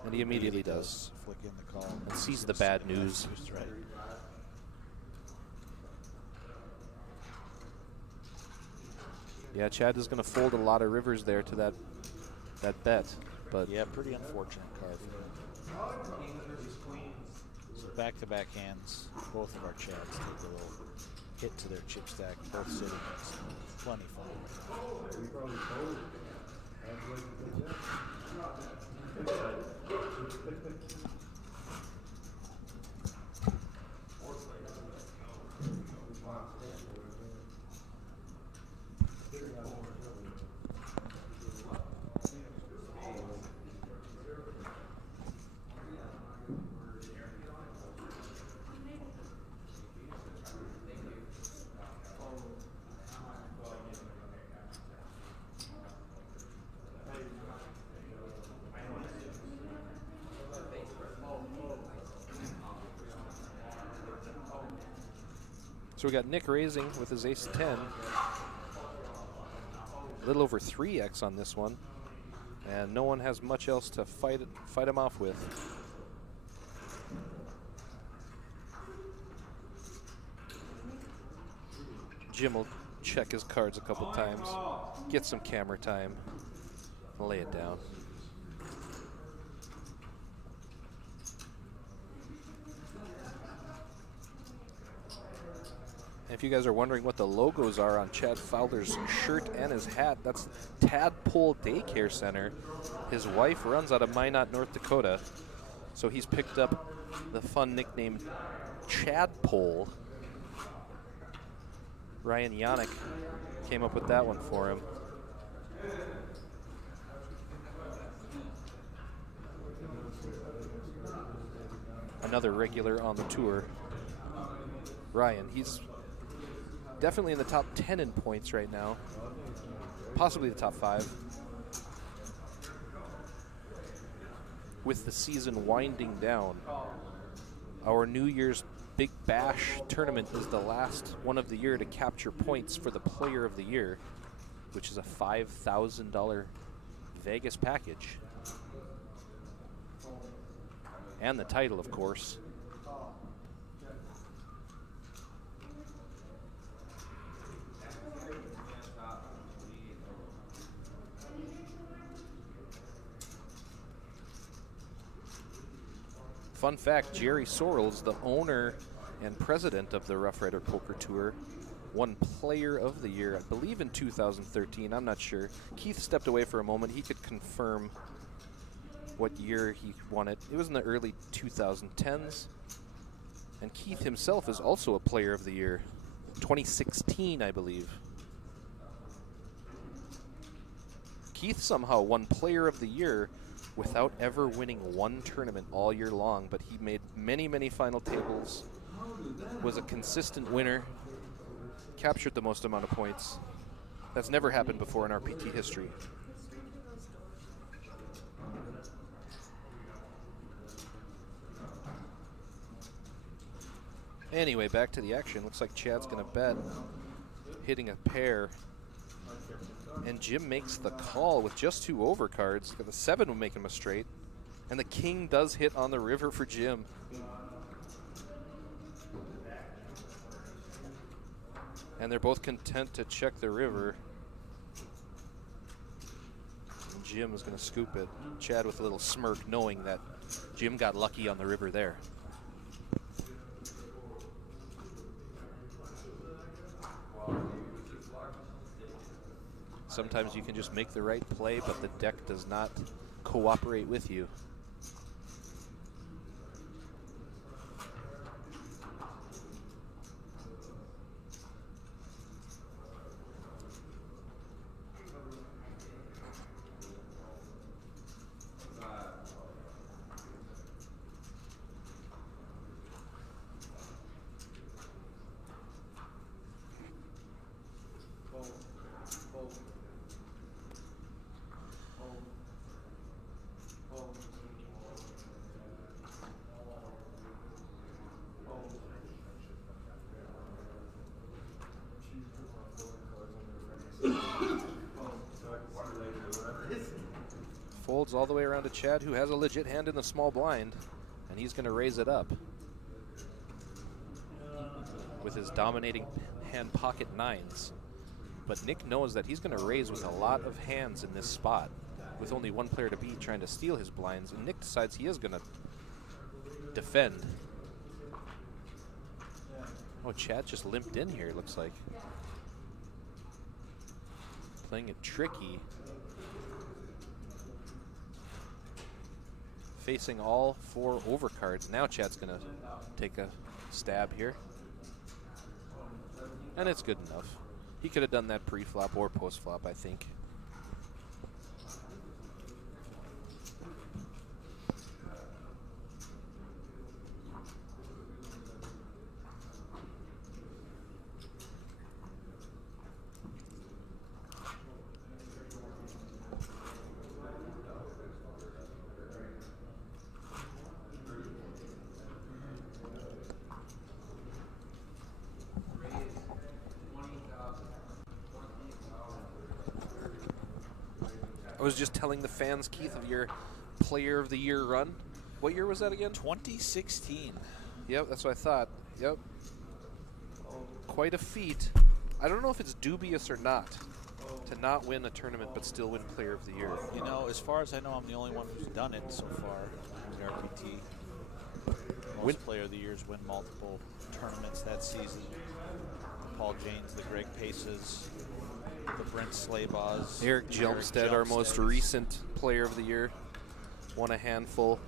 And he immediately does. Flick in the call. And sees the bad news. That's right. Yeah, Chad is going to fold a lot of rivers there to that bet. But Yeah, pretty unfortunate card for him. So back-to-back hands, both of our Chads take a little hit to their chip stack, both sitting next. Plenty fun. so we got Nick raising with his ace-10. little over 3x on this one, and no one has much else to fight him off with. Jim will check his cards a couple times, get some camera time, lay it down. If you guys are wondering what the logos are on Chad Fowler's shirt and his hat, that's Tadpole Daycare Center. His wife runs out of Minot, North Dakota, so he's picked up the fun nickname Chadpole. Ryan Yannick came up with that one for him. Another regular on the tour. Ryan, he's definitely in the top 10 in points right now. Possibly the top 5. With the season winding down, our New Year's Big Bash tournament is the last one of the year to capture points for the Player of the Year, which is a $5,000 Vegas package. And the title, of course. Fun fact, Jerry Sorrells, the owner and president of the Roughrider Poker Tour, won Player of the Year, I believe in 2013, I'm not sure. Keith stepped away for a moment. He could confirm what year he won it. It was in the early 2010s. And Keith himself is also a Player of the Year. 2016, I believe. Keith somehow won Player of the Year without ever winning one tournament all year long, but he made many, many final tables, was a consistent winner, captured the most amount of points. That's never happened before in RPT history. Anyway, back to the action. Looks like Chad's gonna bet, hitting a pair. And Jim makes the call with just 2 overcards. The 7 will make him a straight. And the king does hit on the river for Jim. And they're both content to check the river. And Jim is going to scoop it. Chad with a little smirk, knowing that Jim got lucky on the river there. Sometimes you can just make the right play, but the deck does not cooperate with you. Folds all the way around to Chad, who has a legit hand in the small blind, and he's going to raise it up with his dominating hand pocket 9s. But Nick knows that he's going to raise with a lot of hands in this spot, with only one player to beat trying to steal his blinds, and Nick decides he is going to defend. Oh, Chad just limped in here, it looks like. Playing it tricky. Facing all 4 overcards. Now Chad's going to take a stab here. And it's good enough. He could have done that pre-flop or post-flop, I think. I was just telling the fans, Keith, of your Player of the Year run. What year was that again? 2016. Yep, that's what I thought. Yep. Quite a feat. I don't know if it's dubious or not to not win a tournament but still win Player of the Year. You know, as far as I know, I'm the only one who's done it so far in the RPT. Most Player of the Years win multiple tournaments that season. Paul Janes, the Greg Paces, the Brent Slabaws. Eric Jelmstead, our most recent Player of the Year, won a handful.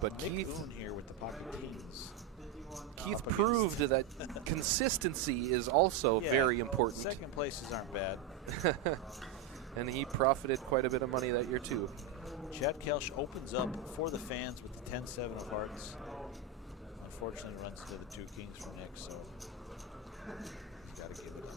But Nick Keith Boone here with the Pocket Kings. Keith proved that consistency is also very important. Second places aren't bad. And he profited quite a bit of money that year too. Chad Kelsch opens up for the fans with the 10-7 of hearts. Unfortunately runs into the 2 kings for Nick, so got to give it up.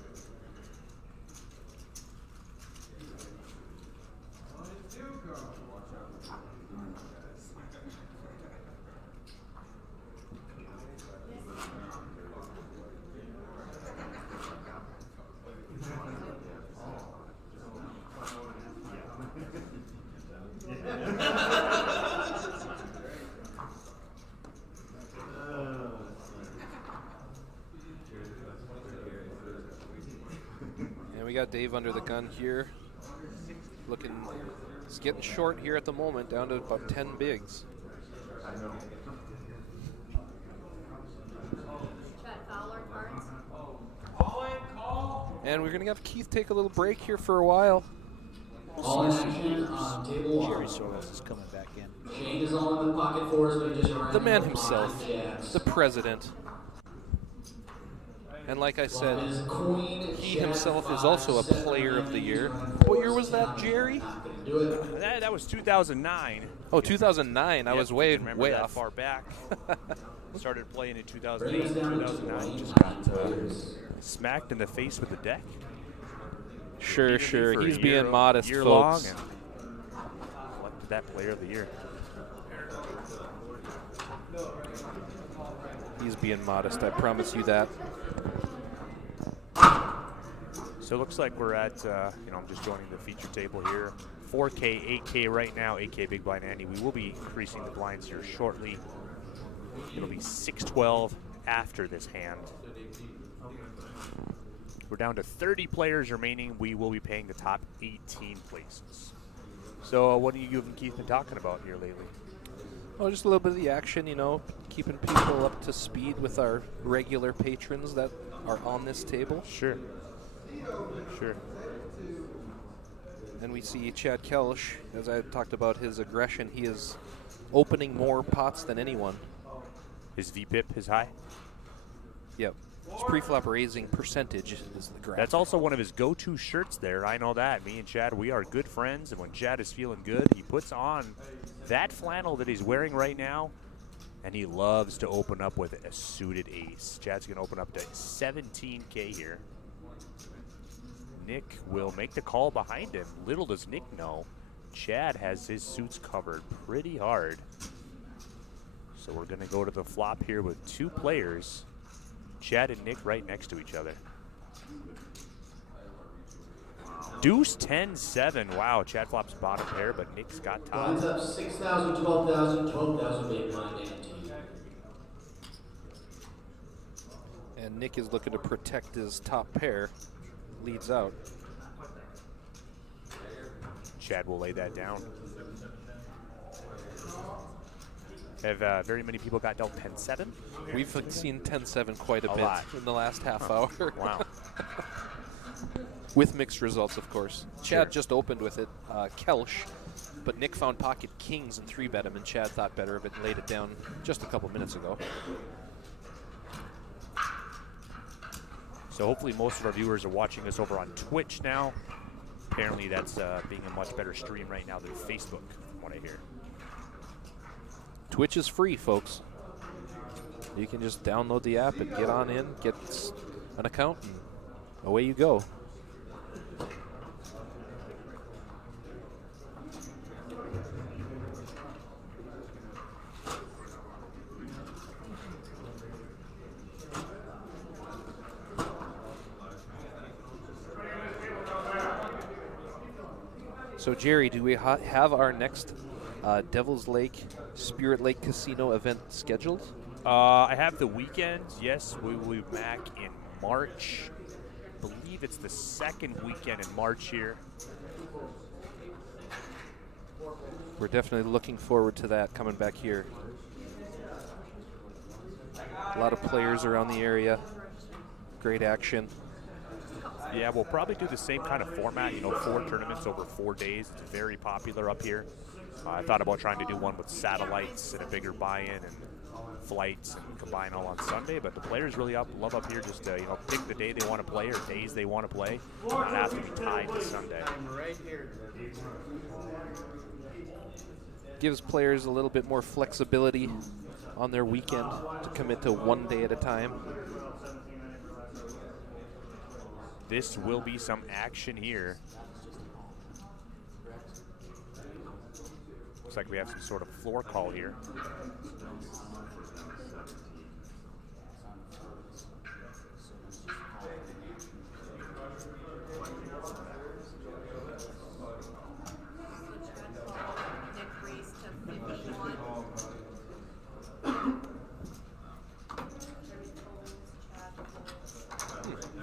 And we got Dave under the gun here. It's getting short here at the moment, down to about 10 bigs. And we're going to have Keith take a little break here for a while. All in action on table 1. Jerry Soros is coming back in. Shane is all in the pocket fours, but he just ran The man out of himself, 5 jabs. the president. And like I said, His queen, he jack, himself is 5, also a 7, Player of the 9, Year. 8, 9, What year was that, 4, Jerry? not gonna do it. That was 2009. Oh, 2009. I Yep, was you way, can remember way that off. far back. Started playing in Bring us 2008, down to 2009. Just 29 got players. smacked in the face with the deck. Sure. For a He's year- being modest, year folks. long and collected that Player of the Year. He's being modest, I promise you that. So it looks like we're at, I'm just joining the feature table here. 4K, 8K right now, 8K Big Blind Andy. We will be increasing the blinds here shortly. It'll be 612 after this hand. We're down to 30 players remaining. We will be paying the top 18 places. So what have you and Keith been talking about here lately? Oh, just a little bit of the action, keeping people up to speed with our regular patrons that are on this table. Sure. And we see Chad Kelsch, as I talked about his aggression, he is opening more pots than anyone. His VPIP is high. Yep. His pre-flop raising percentage is the graph. That's also one of his go-to shirts there. I know that. Me and Chad, we are good friends, and when Chad is feeling good, he puts on that flannel that he's wearing right now, and he loves to open up with a suited ace. Chad's going to open up to 17K here. Nick will make the call behind him. Little does Nick know, Chad has his suits covered pretty hard. So we're going to go to the flop here with 2 players. Chad and Nick right next to each other. Deuce 10-7. Wow, Chad flops bottom pair, but Nick's got top. Blinds up 6,000, 12,000, 12,000 big blind ante. And Nick is looking to protect his top pair. Leads out. Chad will lay that down. Have very many people got dealt 10-7? We've seen 10-7 quite a bit lot. in the last half hour. Wow. With mixed results, of course. Chad Sure. just opened with it, Kelsch, but Nick found pocket kings and 3-bet him, and Chad thought better of it and laid it down just a couple minutes ago. So hopefully most of our viewers are watching us over on Twitch now. Apparently that's being a much better stream right now than Facebook, from what I hear. Twitch is free, folks. You can just download the app and get on in, get an account, and away you go. So Jerry, do we have our next Devil's Lake, Spirit Lake Casino event scheduled? I have the weekends. Yes, we will be back in March. I believe it's the second weekend in March here. We're definitely looking forward to that coming back here. A lot of players around the area. Great action. Yeah, we'll probably do the same kind of format, 4 tournaments over 4 days. It's very popular up here. I thought about trying to do one with satellites and a bigger buy-in and flights and combine all on Sunday, but the players really love up here just to, pick the day they want to play or days they want to play. Not have to be tied to Sunday. Gives players a little bit more flexibility on their weekend to commit to one day at a time. This will be some action here. Looks like we have some sort of floor call here.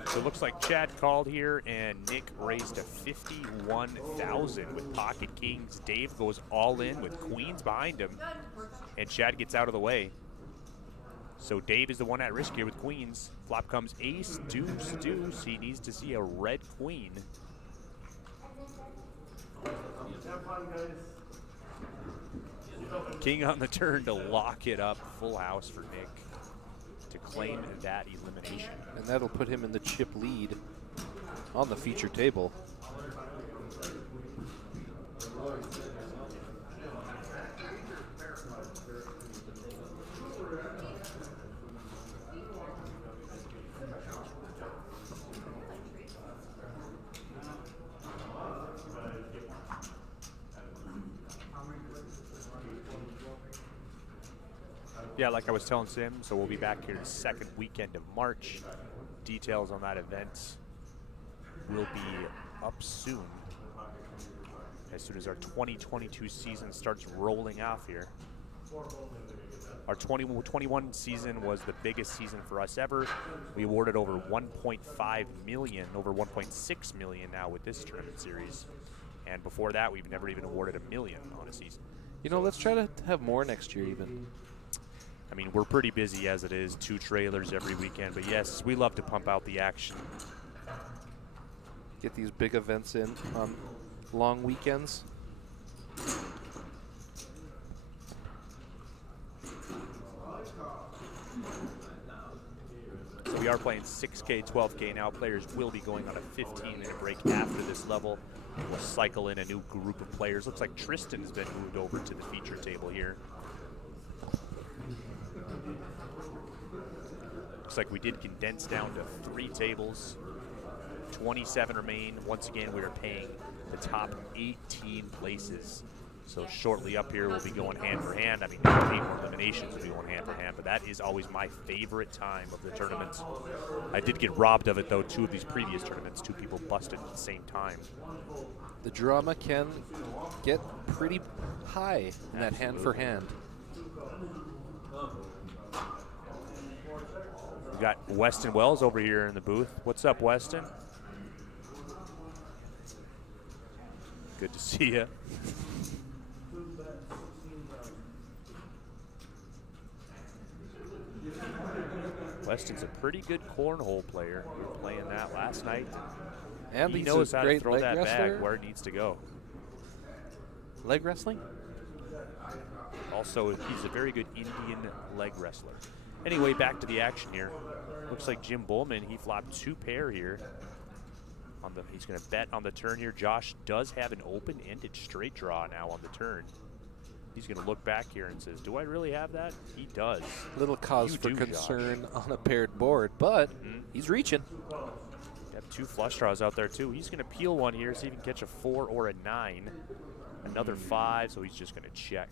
So it looks like Chad called here, and Nick raised to 51,000 with pocket kings. Dave goes all in with queens behind him, and Chad gets out of the way. So Dave is the one at risk here with queens. Flop comes ace, deuce, deuce. He needs to see a red queen. King on the turn to lock it up. Full house for Nick to claim that elimination. And that'll put him in the chip lead on the feature table. Yeah, like I was telling Sim, so we'll be back here the second weekend of March. Details on that event will be up soon, as soon as our 2022 season starts rolling off here. Our 2021 season was the biggest season for us ever. We awarded over 1.5 million, over 1.6 million now with this tournament series. And before that, we've never even awarded $1 million on a season. Let's try to have more next year even. I mean, we're pretty busy as it is, 2 trailers every weekend, but yes, we love to pump out the action. Get these big events in on long weekends. So we are playing 6K, 12K now. Players will be going on a 15-minute break after this level. We'll cycle in a new group of players. Looks like Tristan has been moved over to the feature table here. Looks like we did condense down to 3 tables. 27 remain. Once again, we are paying the top 18 places. So shortly up here, we'll be going hand for hand. I mean, 8 more eliminations will be going hand for hand, but that is always my favorite time of the tournaments. I did get robbed of it, though, 2 of these previous tournaments. 2 people busted at the same time. The drama can get pretty high in that hand for hand. We've got Weston Wells over here in the booth. What's up, Weston? Good to see you. Weston's a pretty good cornhole player. We were playing that last night. And he he's knows a how to great throw leg that wrestler. bag where it needs to go. Leg wrestling? Also, he's a very good Indian leg wrestler. Anyway, back to the action here. Looks like Jim Bullman, he flopped 2 pair here. He's going to bet on the turn here. Josh does have an open-ended straight draw now on the turn. He's going to look back here and says, do I really have that? He does. Little cause for concern on a paired board, but he's reaching. You have 2 flush draws out there, too. He's going to peel one here, see if he can catch a 4 or a 9. Another 5, so he's just going to check.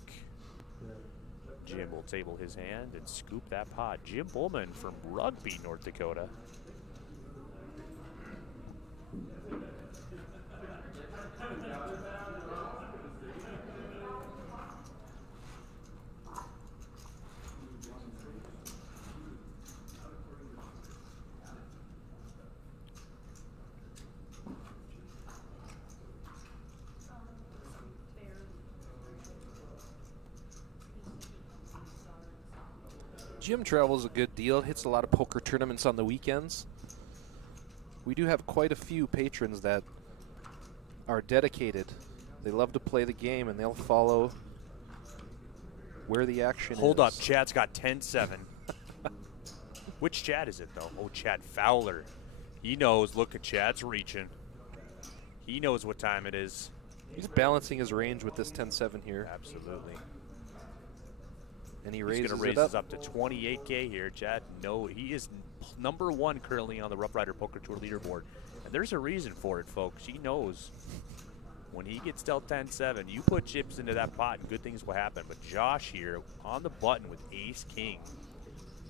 Jim will table his hand and scoop that pot. Jim Bullman from Rugby, North Dakota. gym travel is a good deal. Hits a lot of poker tournaments on the weekends. We do have quite a few patrons that are dedicated. They love to play the game, and they'll follow where the action is. Hold up, Chad's got 10-7. Which Chad is it, though? Oh, Chad Fowler. He knows. Look at Chad's reaching. He knows what time it is. He's balancing his range with this 10-7 here. Absolutely. And He's going to raise this up to 28K here. Chad, no, he is number 1 currently on the Roughrider Poker Tour leaderboard. And there's a reason for it, folks. He knows when he gets dealt 10-7, you put chips into that pot and good things will happen. But Josh here on the button with ace-king.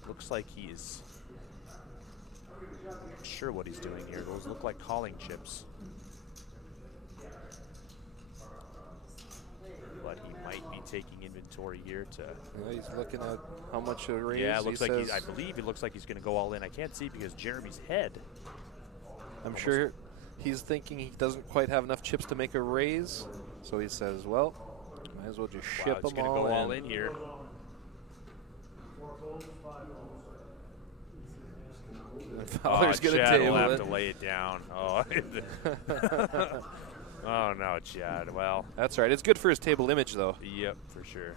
Looks like he is not sure what he's doing here. Those look like calling chips. But he might be taking inventory here to... Yeah, he's looking at how much a raise. Yeah, it looks like says, I believe it looks like he's going to go all in. I can't see because Jeremy's head. I'm sure he's thinking he doesn't quite have enough chips to make a raise. So he says, well, might as well just ship them all in. He's going to go all in here. Fowler's going to Chad table will have it. to lay it down. Oh, oh no, Chad. Well, that's right. It's good for his table image, though. Yep, for sure.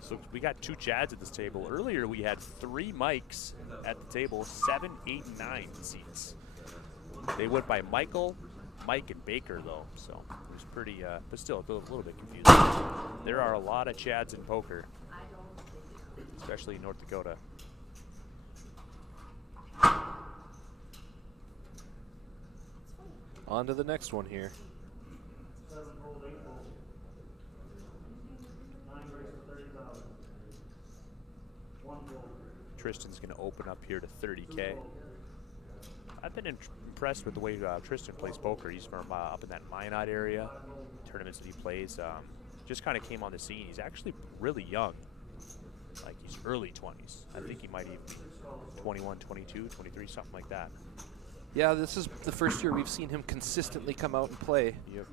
So we got 2 Chads at this table. Earlier we had 3 Mikes at the table, 7, 8, and 9 seats. They went by Michael, Mike, and Baker though, so it was pretty, but still a little bit confusing. There are a lot of Chads in poker, especially in North Dakota. On to the next one here. 7 fold, 8 fold. 9 raise to 30,000. 1 fold. Tristan's going to open up here to 30K. I've been impressed with the way Tristan plays poker. He's from up in that Minot area, tournaments that he plays. Just kind of came on the scene. He's actually really young. Like, he's early 20s. I think he might even be 21, 22, 23, something like that. Yeah, this is the first year we've seen him consistently come out and play. Yep.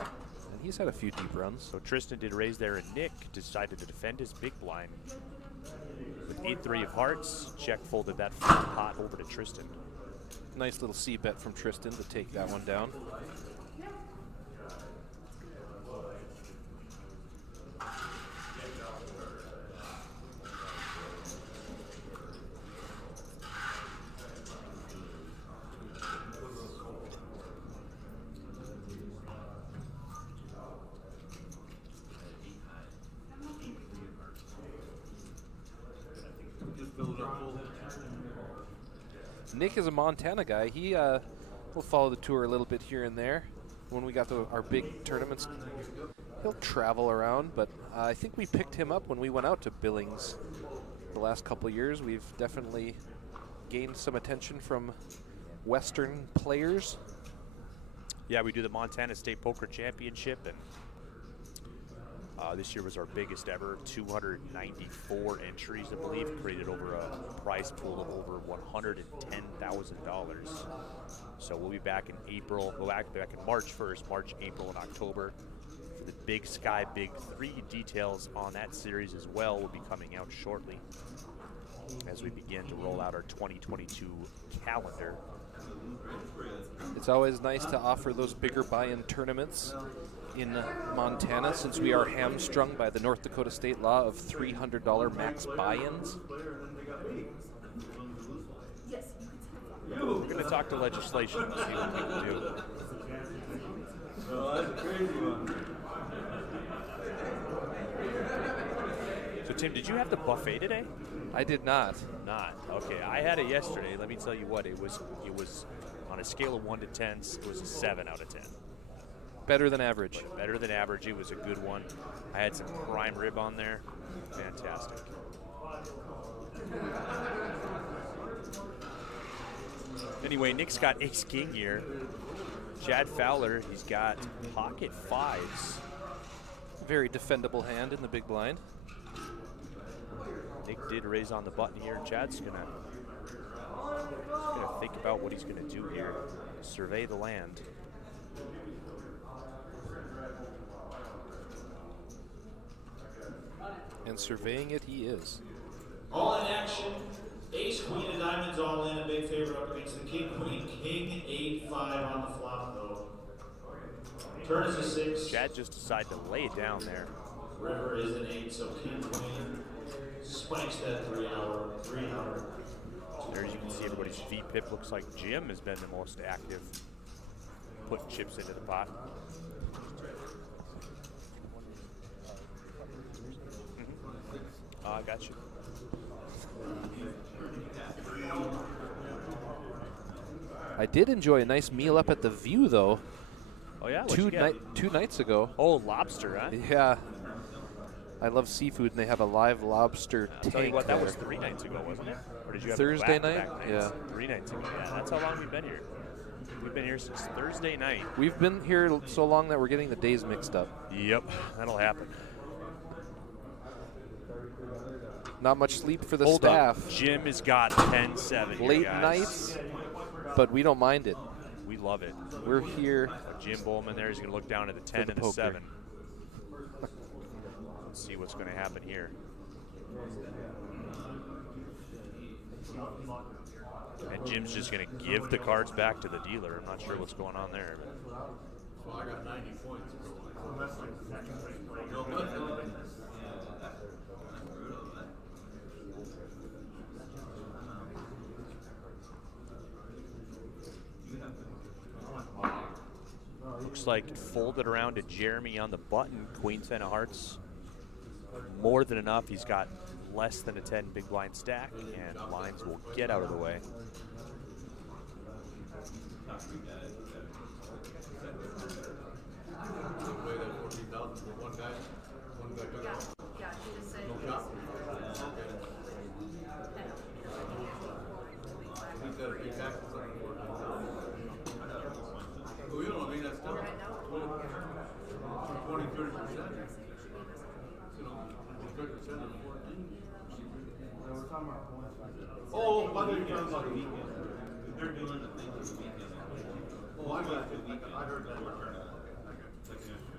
And he's had a few deep runs. So Tristan did raise there, and Nick decided to defend his big blind. With 8-3 of hearts, check folded that pot over to Tristan. Nice little C bet from Tristan to take that one down. Nick is a Montana guy. He will follow the tour a little bit here and there. When we got to our big tournaments, he'll travel around, but I think we picked him up when we went out to Billings the last couple of years. We've definitely gained some attention from Western players. Yeah, we do the Montana State Poker Championship, and this year was our biggest ever, 294 entries, I believe, created over a prize pool of over $110,000. So we'll be back in April, we'll be back in March 1st, March, April, and October for the Big Sky Big 3. Details on that series as well will be coming out shortly as we begin to roll out our 2022 calendar. It's always nice to offer those bigger buy-in tournaments in Montana, since we are hamstrung by the North Dakota state law of $300 max buy-ins. We're going to talk to legislation and see what we can do. So Tim, did you have the buffet today? I did not. Not. Okay, I had it yesterday. Let me tell you what, it was on a scale of 1 to 10, it was a 7 out of 10. Better than average. Better than average. It was a good one. I had some prime rib on there. Fantastic. Anyway, Nick's got ace-king here. Chad Fowler, he's got pocket 5s. Very defendable hand in the big blind. Nick did raise on the button here. Chad's gonna think about what he's gonna do here. Survey the land. And surveying it, he is. All in action. Ace, queen of diamonds, all in. A big favor up against the king, queen, king, 8-5 on the flop, though. Turn is a 6. Chad just decided to lay it down there. River is an 8, so king, queen spikes that 3 hour. So there you can see everybody's VPIP. Looks like Jim has been the most active, putting chips into the pot. I got you. I did enjoy a nice meal up at the View, though. Oh yeah, what'd you get? 2 nights ago. Oh, lobster, huh? Yeah. I love seafood, and they have a live lobster I'll tank tell you what, that there. was 3 nights ago, wasn't it? Or did you have Thursday back-to-back night? nights? Yeah. 3 nights ago. Yeah, that's how long we've been here. We've been here since Thursday night. We've been here so long that we're getting the days mixed up. Yep, that'll happen. Not much sleep for the Hold staff. up. Jim has got 10-7 here, Late guys. nights, but we don't mind it. We love it. We're here. Jim Bowman there is going to look down at the 10 the and the poker. 7. Let's see what's going to happen here. And Jim's just going to give the cards back to the dealer. I'm not sure what's going on there. Well, I got 90 points. Looks like it folded around to Jeremy on the button. Queen 10 of hearts. More than enough. He's got less than a 10 big blind stack, and lines will get out of the way. Yeah, he just said he was. Well, you know what I mean? That's still 20, 30%. You know, 30% of 14. Oh, by the way, you're talking about the weekend. They're doing the thing for the weekend. Oh, I got you. I heard that.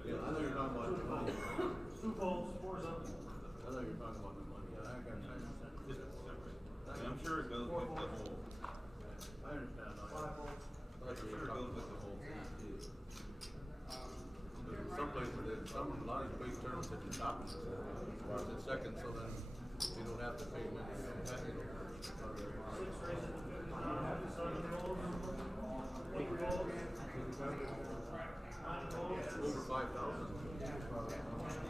Yeah, I know you're talking about the money. 2 polls, 4's up. I know you're talking about the money. Yeah, I got 10%. I'm sure it goes with the whole. I understand. I'm sure it goes with the whole thing, too. Some places, a lot of big tournaments at the top, the second, so then you don't have to pay when you have it. Over 5,000.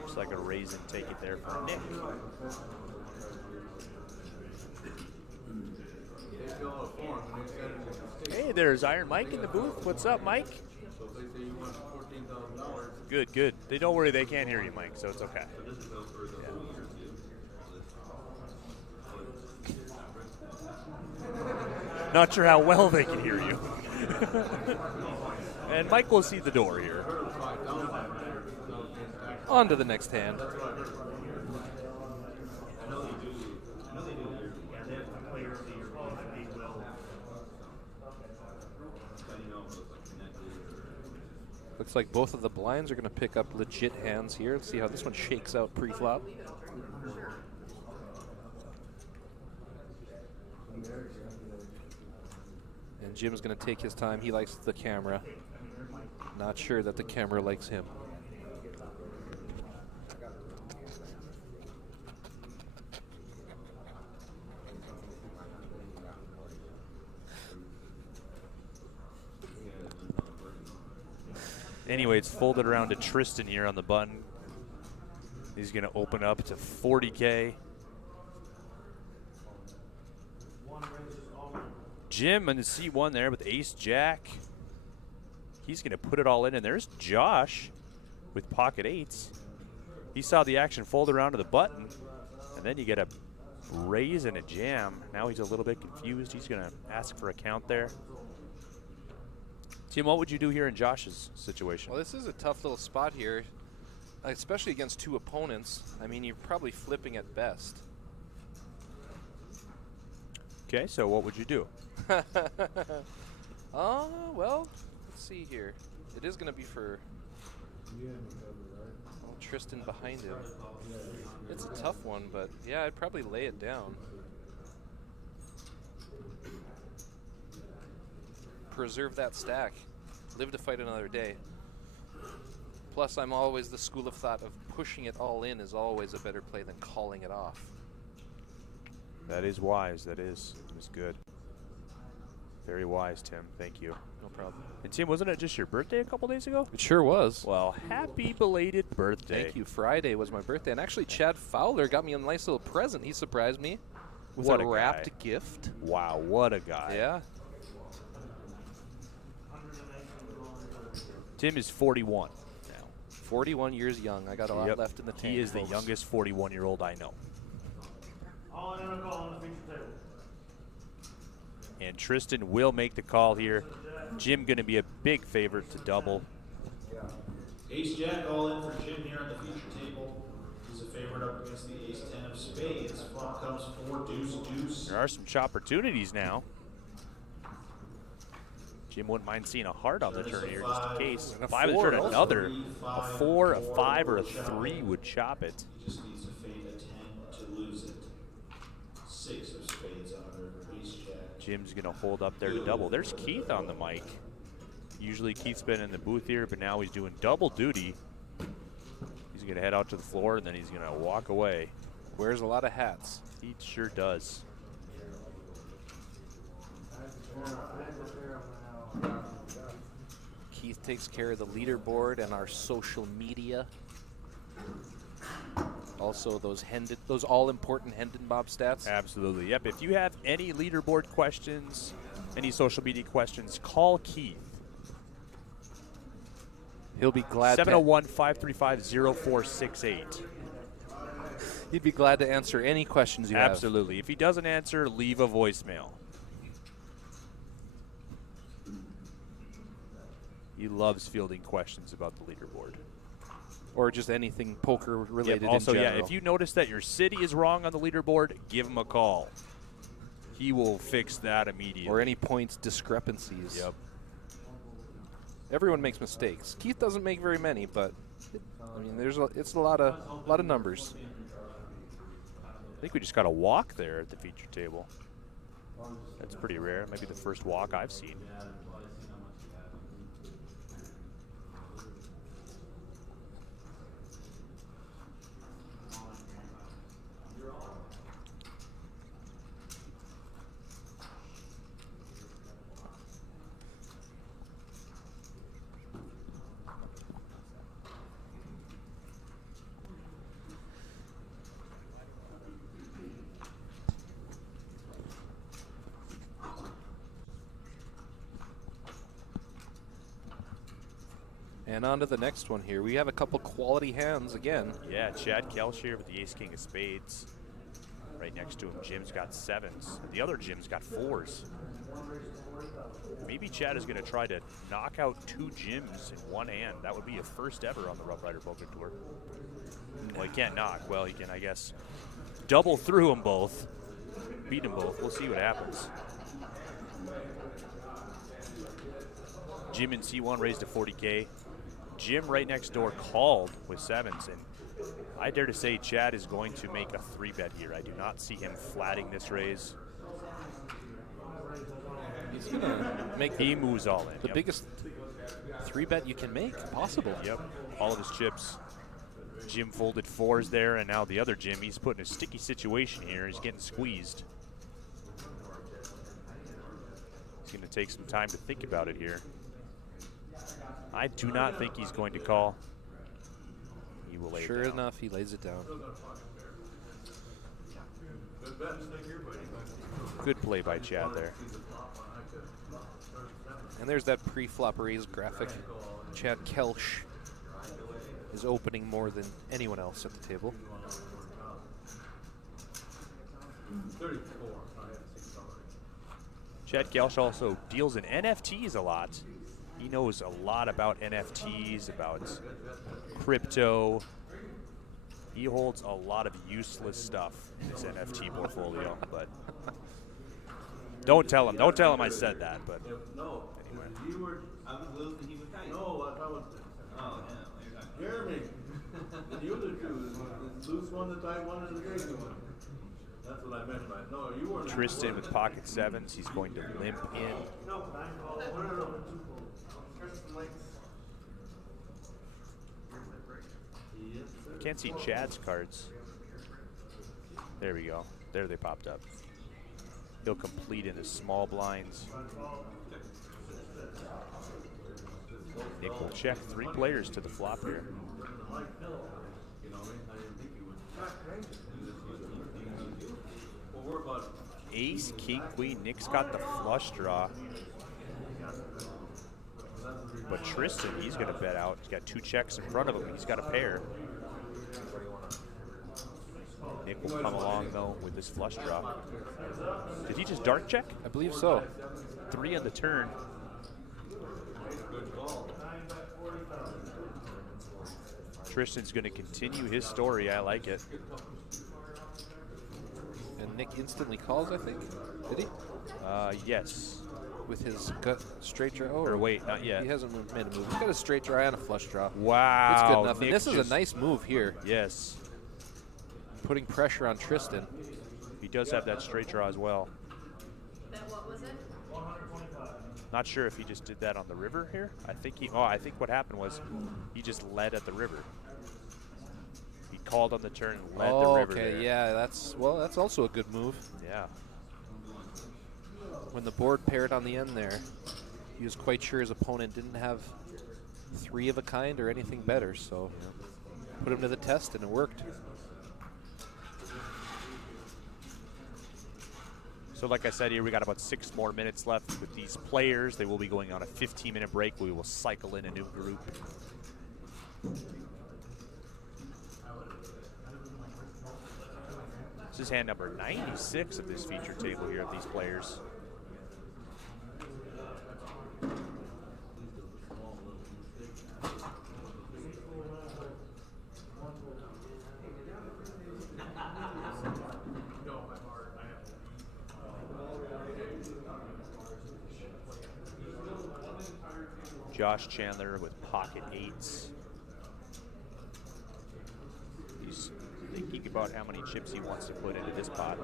Looks like a raise and take it there for Nick. They fill out a form and they send it to the state. Hey, there's Iron Mike in the booth. What's up, Mike? So if they say you want $14,000. Good, good. They don't worry, they can't hear you, Mike, so it's okay. Not sure how well they can hear you. And Mike will see the door here. On to the next hand. Looks like both of the blinds are going to pick up legit hands here. Let's see how this one shakes out pre-flop. And Jim's going to take his time. He likes the camera. Not sure that the camera likes him. Anyway, it's folded around to Tristan here on the button. He's going to open up to 40K. Jim on the C1 there with ace jack. He's going to put it all in, and there's Josh with pocket eights. He saw the action fold around to the button, and then you get a raise and a jam. Now he's a little bit confused. He's going to ask for a count there. Tim, what would you do here in Josh's situation? Well, this is a tough little spot here, especially against 2 opponents. I mean, you're probably flipping at best. Okay, so what would you do? Well, let's see here. It is going to be for... Tristan behind him. It's a tough one, but yeah, I'd probably lay it down. Preserve that stack. Live to fight another day. Plus, I'm always the school of thought of pushing it all in is always a better play than calling it off. That is wise. That is. It was good. Very wise, Tim. Thank you. No problem. And Tim, wasn't it just your birthday a couple days ago? It sure was. Well, happy belated birthday. Thank you. Friday was my birthday. And actually, Chad Fowler got me a nice little present. He surprised me with What a a wrapped guy. gift. Wow, what a guy. Yeah. Tim is 41 now. 41 years young. I got a lot Yep. left in the tank. He is the folks. youngest 41-year-old I know. All in on a call on the feature table. And Tristan will make the call here. Jim going to be a big favorite to double. Ace Jack all in for Jim here on the feature table. He's a favorite up against the Ace 10 of spades. Flop comes 4 deuce deuce. There are some opportunities now. Jim wouldn't mind seeing a heart on the turn here, just in case. And a 5 on the four turn, also. another. A 4, a 5, or a 3 would chop it. He just needs to fade a 10 to lose it. 6 of spades on the river. Ace Jack. Jim's going to hold up there to double. There's Keith on the mic. Usually Keith's been in the booth here, but now he's doing double duty. He's going to head out to the floor, and then he's going to walk away. Wears a lot of hats. He sure does. Keith takes care of the leaderboard and our social media. Also, those all-important Hendon Bob stats. Absolutely. Yep. If you have any leaderboard questions, any social media questions, call Keith. He'll be glad. 701-535-0468. He'd be glad to answer any questions you have. Absolutely. If he doesn't answer, leave a voicemail. He loves fielding questions about the leaderboard. Or just anything poker related Yep. Also, in general. yeah, if you notice that your city is wrong on the leaderboard, give him a call. He will fix that immediately. Or any points discrepancies. Yep. Everyone makes mistakes. Keith doesn't make very many, but I mean, it's a lot of numbers. I think we just got a walk there at the feature table. That's pretty rare. Maybe the first walk I've seen. And on to the next one here. We have a couple quality hands again. Yeah, Chad Kelshire with the ace-king of spades. Right next to him, Jim's got 7s. The other Jim's got 4s. Maybe Chad is going to try to knock out 2 Jims in one hand. That would be a first ever on the Roughrider Poker Tour. Well, he can't knock. Well, he can, I guess, double through them both. Beat them both. We'll see what happens. Jim in C1 raised to 40K. Jim right next door called with 7s, and I dare to say Chad is going to make a 3-bet here. I do not see him flatting this raise. He's going to make He moves all in. the biggest 3-bet you can make possible. Yep, all of his chips. Jim folded 4s there, and now the other Jim, he's put in a sticky situation here. He's getting squeezed. He's going to take some time to think about it here. I do not think he's going to call. He will lay it Sure down. enough, he lays it down. Good play by Chad there. And there's that pre-flop raise graphic. Chad Kelsch is opening more than anyone else at the table. 34. Chad Kelsch also deals in NFTs a lot. He knows a lot about NFTs, about crypto. He holds a lot of useless stuff in his NFT portfolio, but don't tell him. Don't tell him I said that, but No. anyway. You were. I was listening. He was kind. No, I was. Oh, yeah. Jeremy. one that I wanted to take one. That's what I meant by, no, you weren't. Tristan with pocket sevens. He's going to limp in. No. I can't see Chad's cards. There we go. There they popped up. He'll complete in the small blinds. Nick will check 3 players to the flop here. Ace, king, queen. Nick's got the flush draw. But Tristan, he's going to bet out. He's got 2 checks in front of him. He's got a pair. Nick will come along, though, with this flush draw. Did he just dark check? I believe so. 3 on the turn. Tristan's going to continue his story. I like it. And Nick instantly calls, I think. Did he? Yes. With his gut straight draw. Oh, Or wait, not yet. He hasn't made a move. He's got a straight draw and a flush draw. Wow. It's good enough. And Nick this is just- a nice move here. Yes. Putting pressure on Tristan. He does have that straight draw as well. Bet what was it? Not sure if he just did that on the river here. I think what happened was he just led at the river. He called on the turn and led the river okay, there. yeah, that's also a good move. Yeah. When the board paired on the end there, he was quite sure his opponent didn't have 3 of a kind or anything better, so put him to the test and it worked. So like I said here, we got about 6 more minutes left with these players. They will be going on a 15-minute break. We will cycle in a new group. This is hand number 96 of this feature table here of these players. Josh Chandler with pocket 8s. He's thinking about how many chips he wants to put into this pot.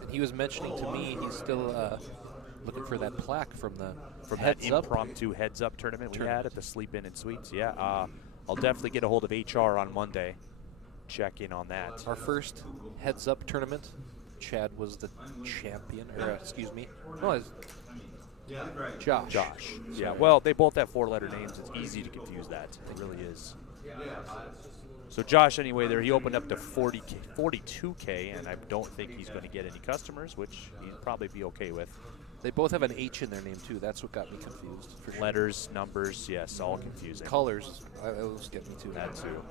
And he was mentioning to me he's still looking for that plaque from the That Heads Up impromptu heads up tournament we had at the Sleep In and Suites. Yeah, I'll definitely get a hold of HR on Monday. Check in on that. Our first Heads Up tournament. Chad was the champion, or excuse me. No, it's Josh. Josh. Yeah, well, they both have 4-letter names. It's easy to confuse that. It really is. So Josh, anyway, there he opened up to 42K, and I don't think he's going to get any customers, which he'd probably be okay with. They both have an H in their name too. That's what got me confused. For sure. Letters, numbers, yes, all confusing. Colors, those get me too. That too.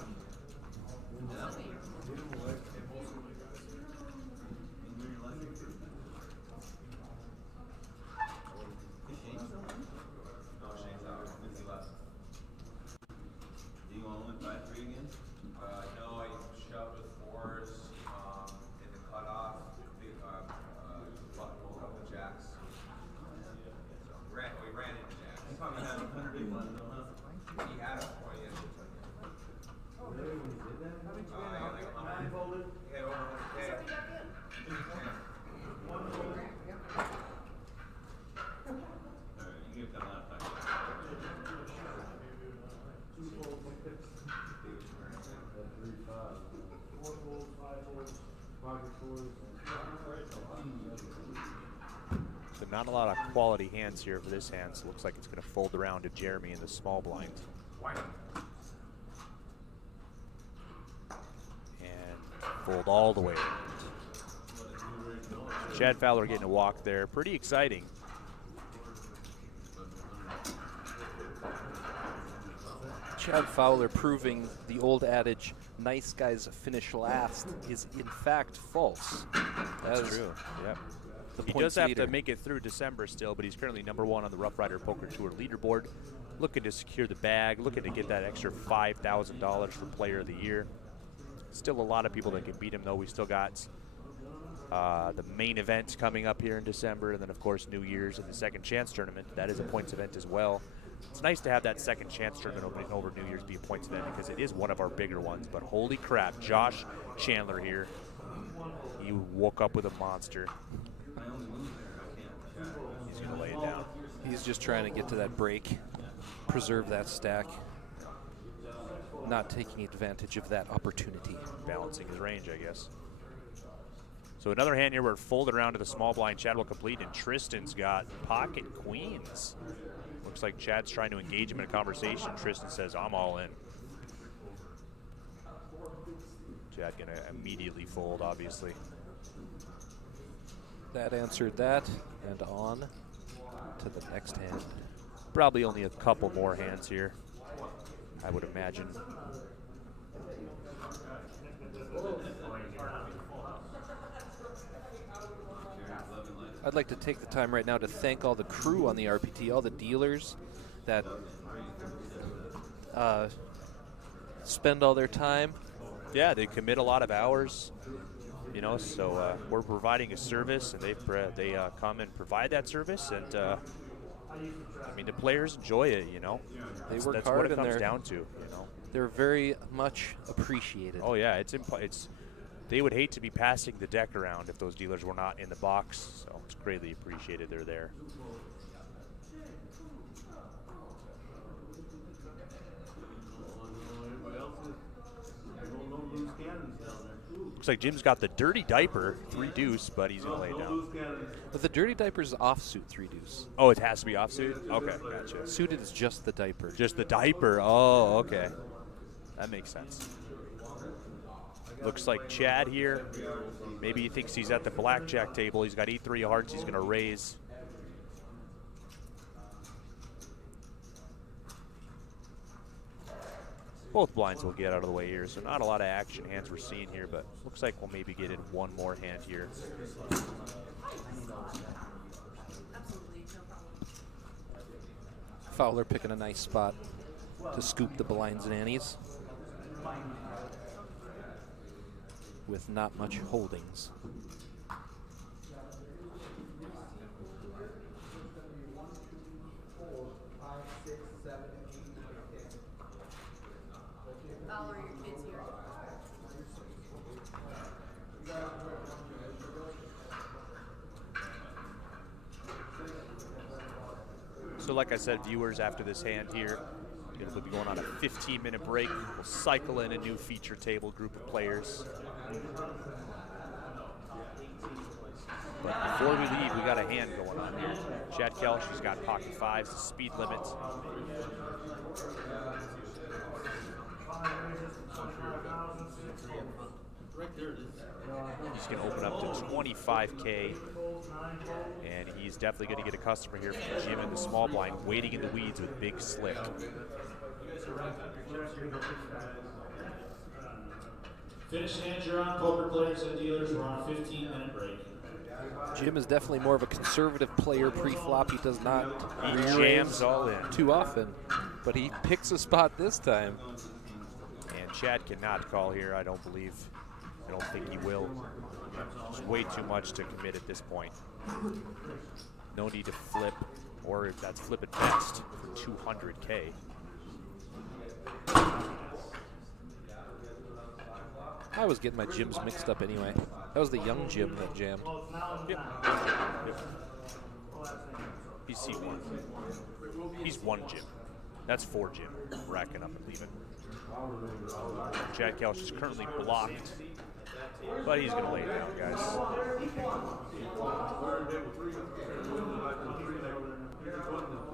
So not a lot of quality hands here for this hand, so it looks like it's going to fold around to Jeremy in the small blind. And fold all the way around. Chad Fowler getting a walk there. Pretty exciting. Chad Fowler proving the old adage, nice guys finish last, is in fact false. That's true. Yep. He does have to make it through December still, but he's currently #1 on the Roughrider Poker Tour leaderboard. Looking to secure the bag, looking to get that extra $5,000 for Player of the Year. Still a lot of people that can beat him, though. We still got the main event coming up here in December, and then, of course, New Year's and the Second Chance Tournament. That is a points event as well. It's nice to have that second chance tournament over New Year's be a points event because it is one of our bigger ones. But holy crap, Josh Chandler here. He woke up with a monster. He's going to lay it down. He's just trying to get to that break, preserve that stack, not taking advantage of that opportunity. Balancing his range, I guess. So another hand here, we're folded around to the small blind. Chad will complete, and Tristan's got pocket queens. Looks like Chad's trying to engage him in a conversation. Tristan says, I'm all in. Chad gonna immediately fold, obviously. That answered that, and on to the next hand. Probably only a couple more hands here, I would imagine. I'd like to take the time right now to thank all the crew on the RPT, all the dealers that spend all their time. Yeah, they commit a lot of hours, you know, so we're providing a service, and they come and provide that service, and I mean, the players enjoy it, you know. They work That's hard, what it and comes down to, you know. They're very much appreciated. Oh yeah, it's they would hate to be passing the deck around if those dealers were not in the box, so it's greatly appreciated they're there. Looks like Jim's got the dirty diaper, 3 deuce, but he's gonna lay it down. But the dirty diaper's offsuit 3 deuce. Oh, it has to be offsuit? Okay, gotcha. Suited is just the diaper. Just the diaper, oh, okay. That makes sense. Looks like Chad here, maybe he thinks he's at the blackjack table. He's got E3 of hearts, he's gonna raise. Both blinds will get out of the way here, so not a lot of action hands we're seeing here, but looks like we'll maybe get in one more hand here. Fowler picking a nice spot to scoop the blinds and annies with not much holdings. Fowler, your kid's here. So like I said, viewers, after this hand here, we'll be going on a 15-minute break. We'll cycle in a new feature table group of players. But before we leave, we got a hand going on here. Chad Kelch, she's got pocket 5s, the speed limit. He's going to open up to 25K, and he's definitely going to get a customer here from Jim in the small blind, waiting in the weeds with Big Slick. Finish hands, you're on. Poker players and dealers, we're on a 15-minute break. Jim is definitely more of a conservative player pre-flop. He does not jams all in too often, but he picks a spot this time. And Chad cannot call here, I don't believe. I don't think he will. It's way too much to commit at this point. No need to flip, or if that's flip at best for 200K. I was getting my Jims mixed up anyway. That was the young Jim that jammed. Yep. He's C1. He's 1 Jim. That's 4 Jim. Racking up and leaving. Chad Kelch is currently blocked, but he's going to lay it down, guys.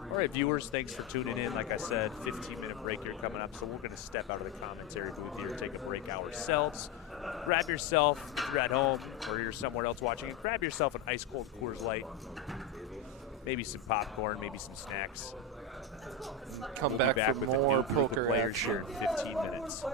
All right, viewers, thanks for tuning in. Like I said, 15-minute break here coming up, so we're going to step out of the commentary booth here, take a break ourselves. Grab yourself, if you're at home or you're somewhere else watching it, grab yourself an ice-cold Coors Light, maybe some popcorn, maybe some snacks. Come We'll back be back for with more a new group poker of players action. here in 15 minutes.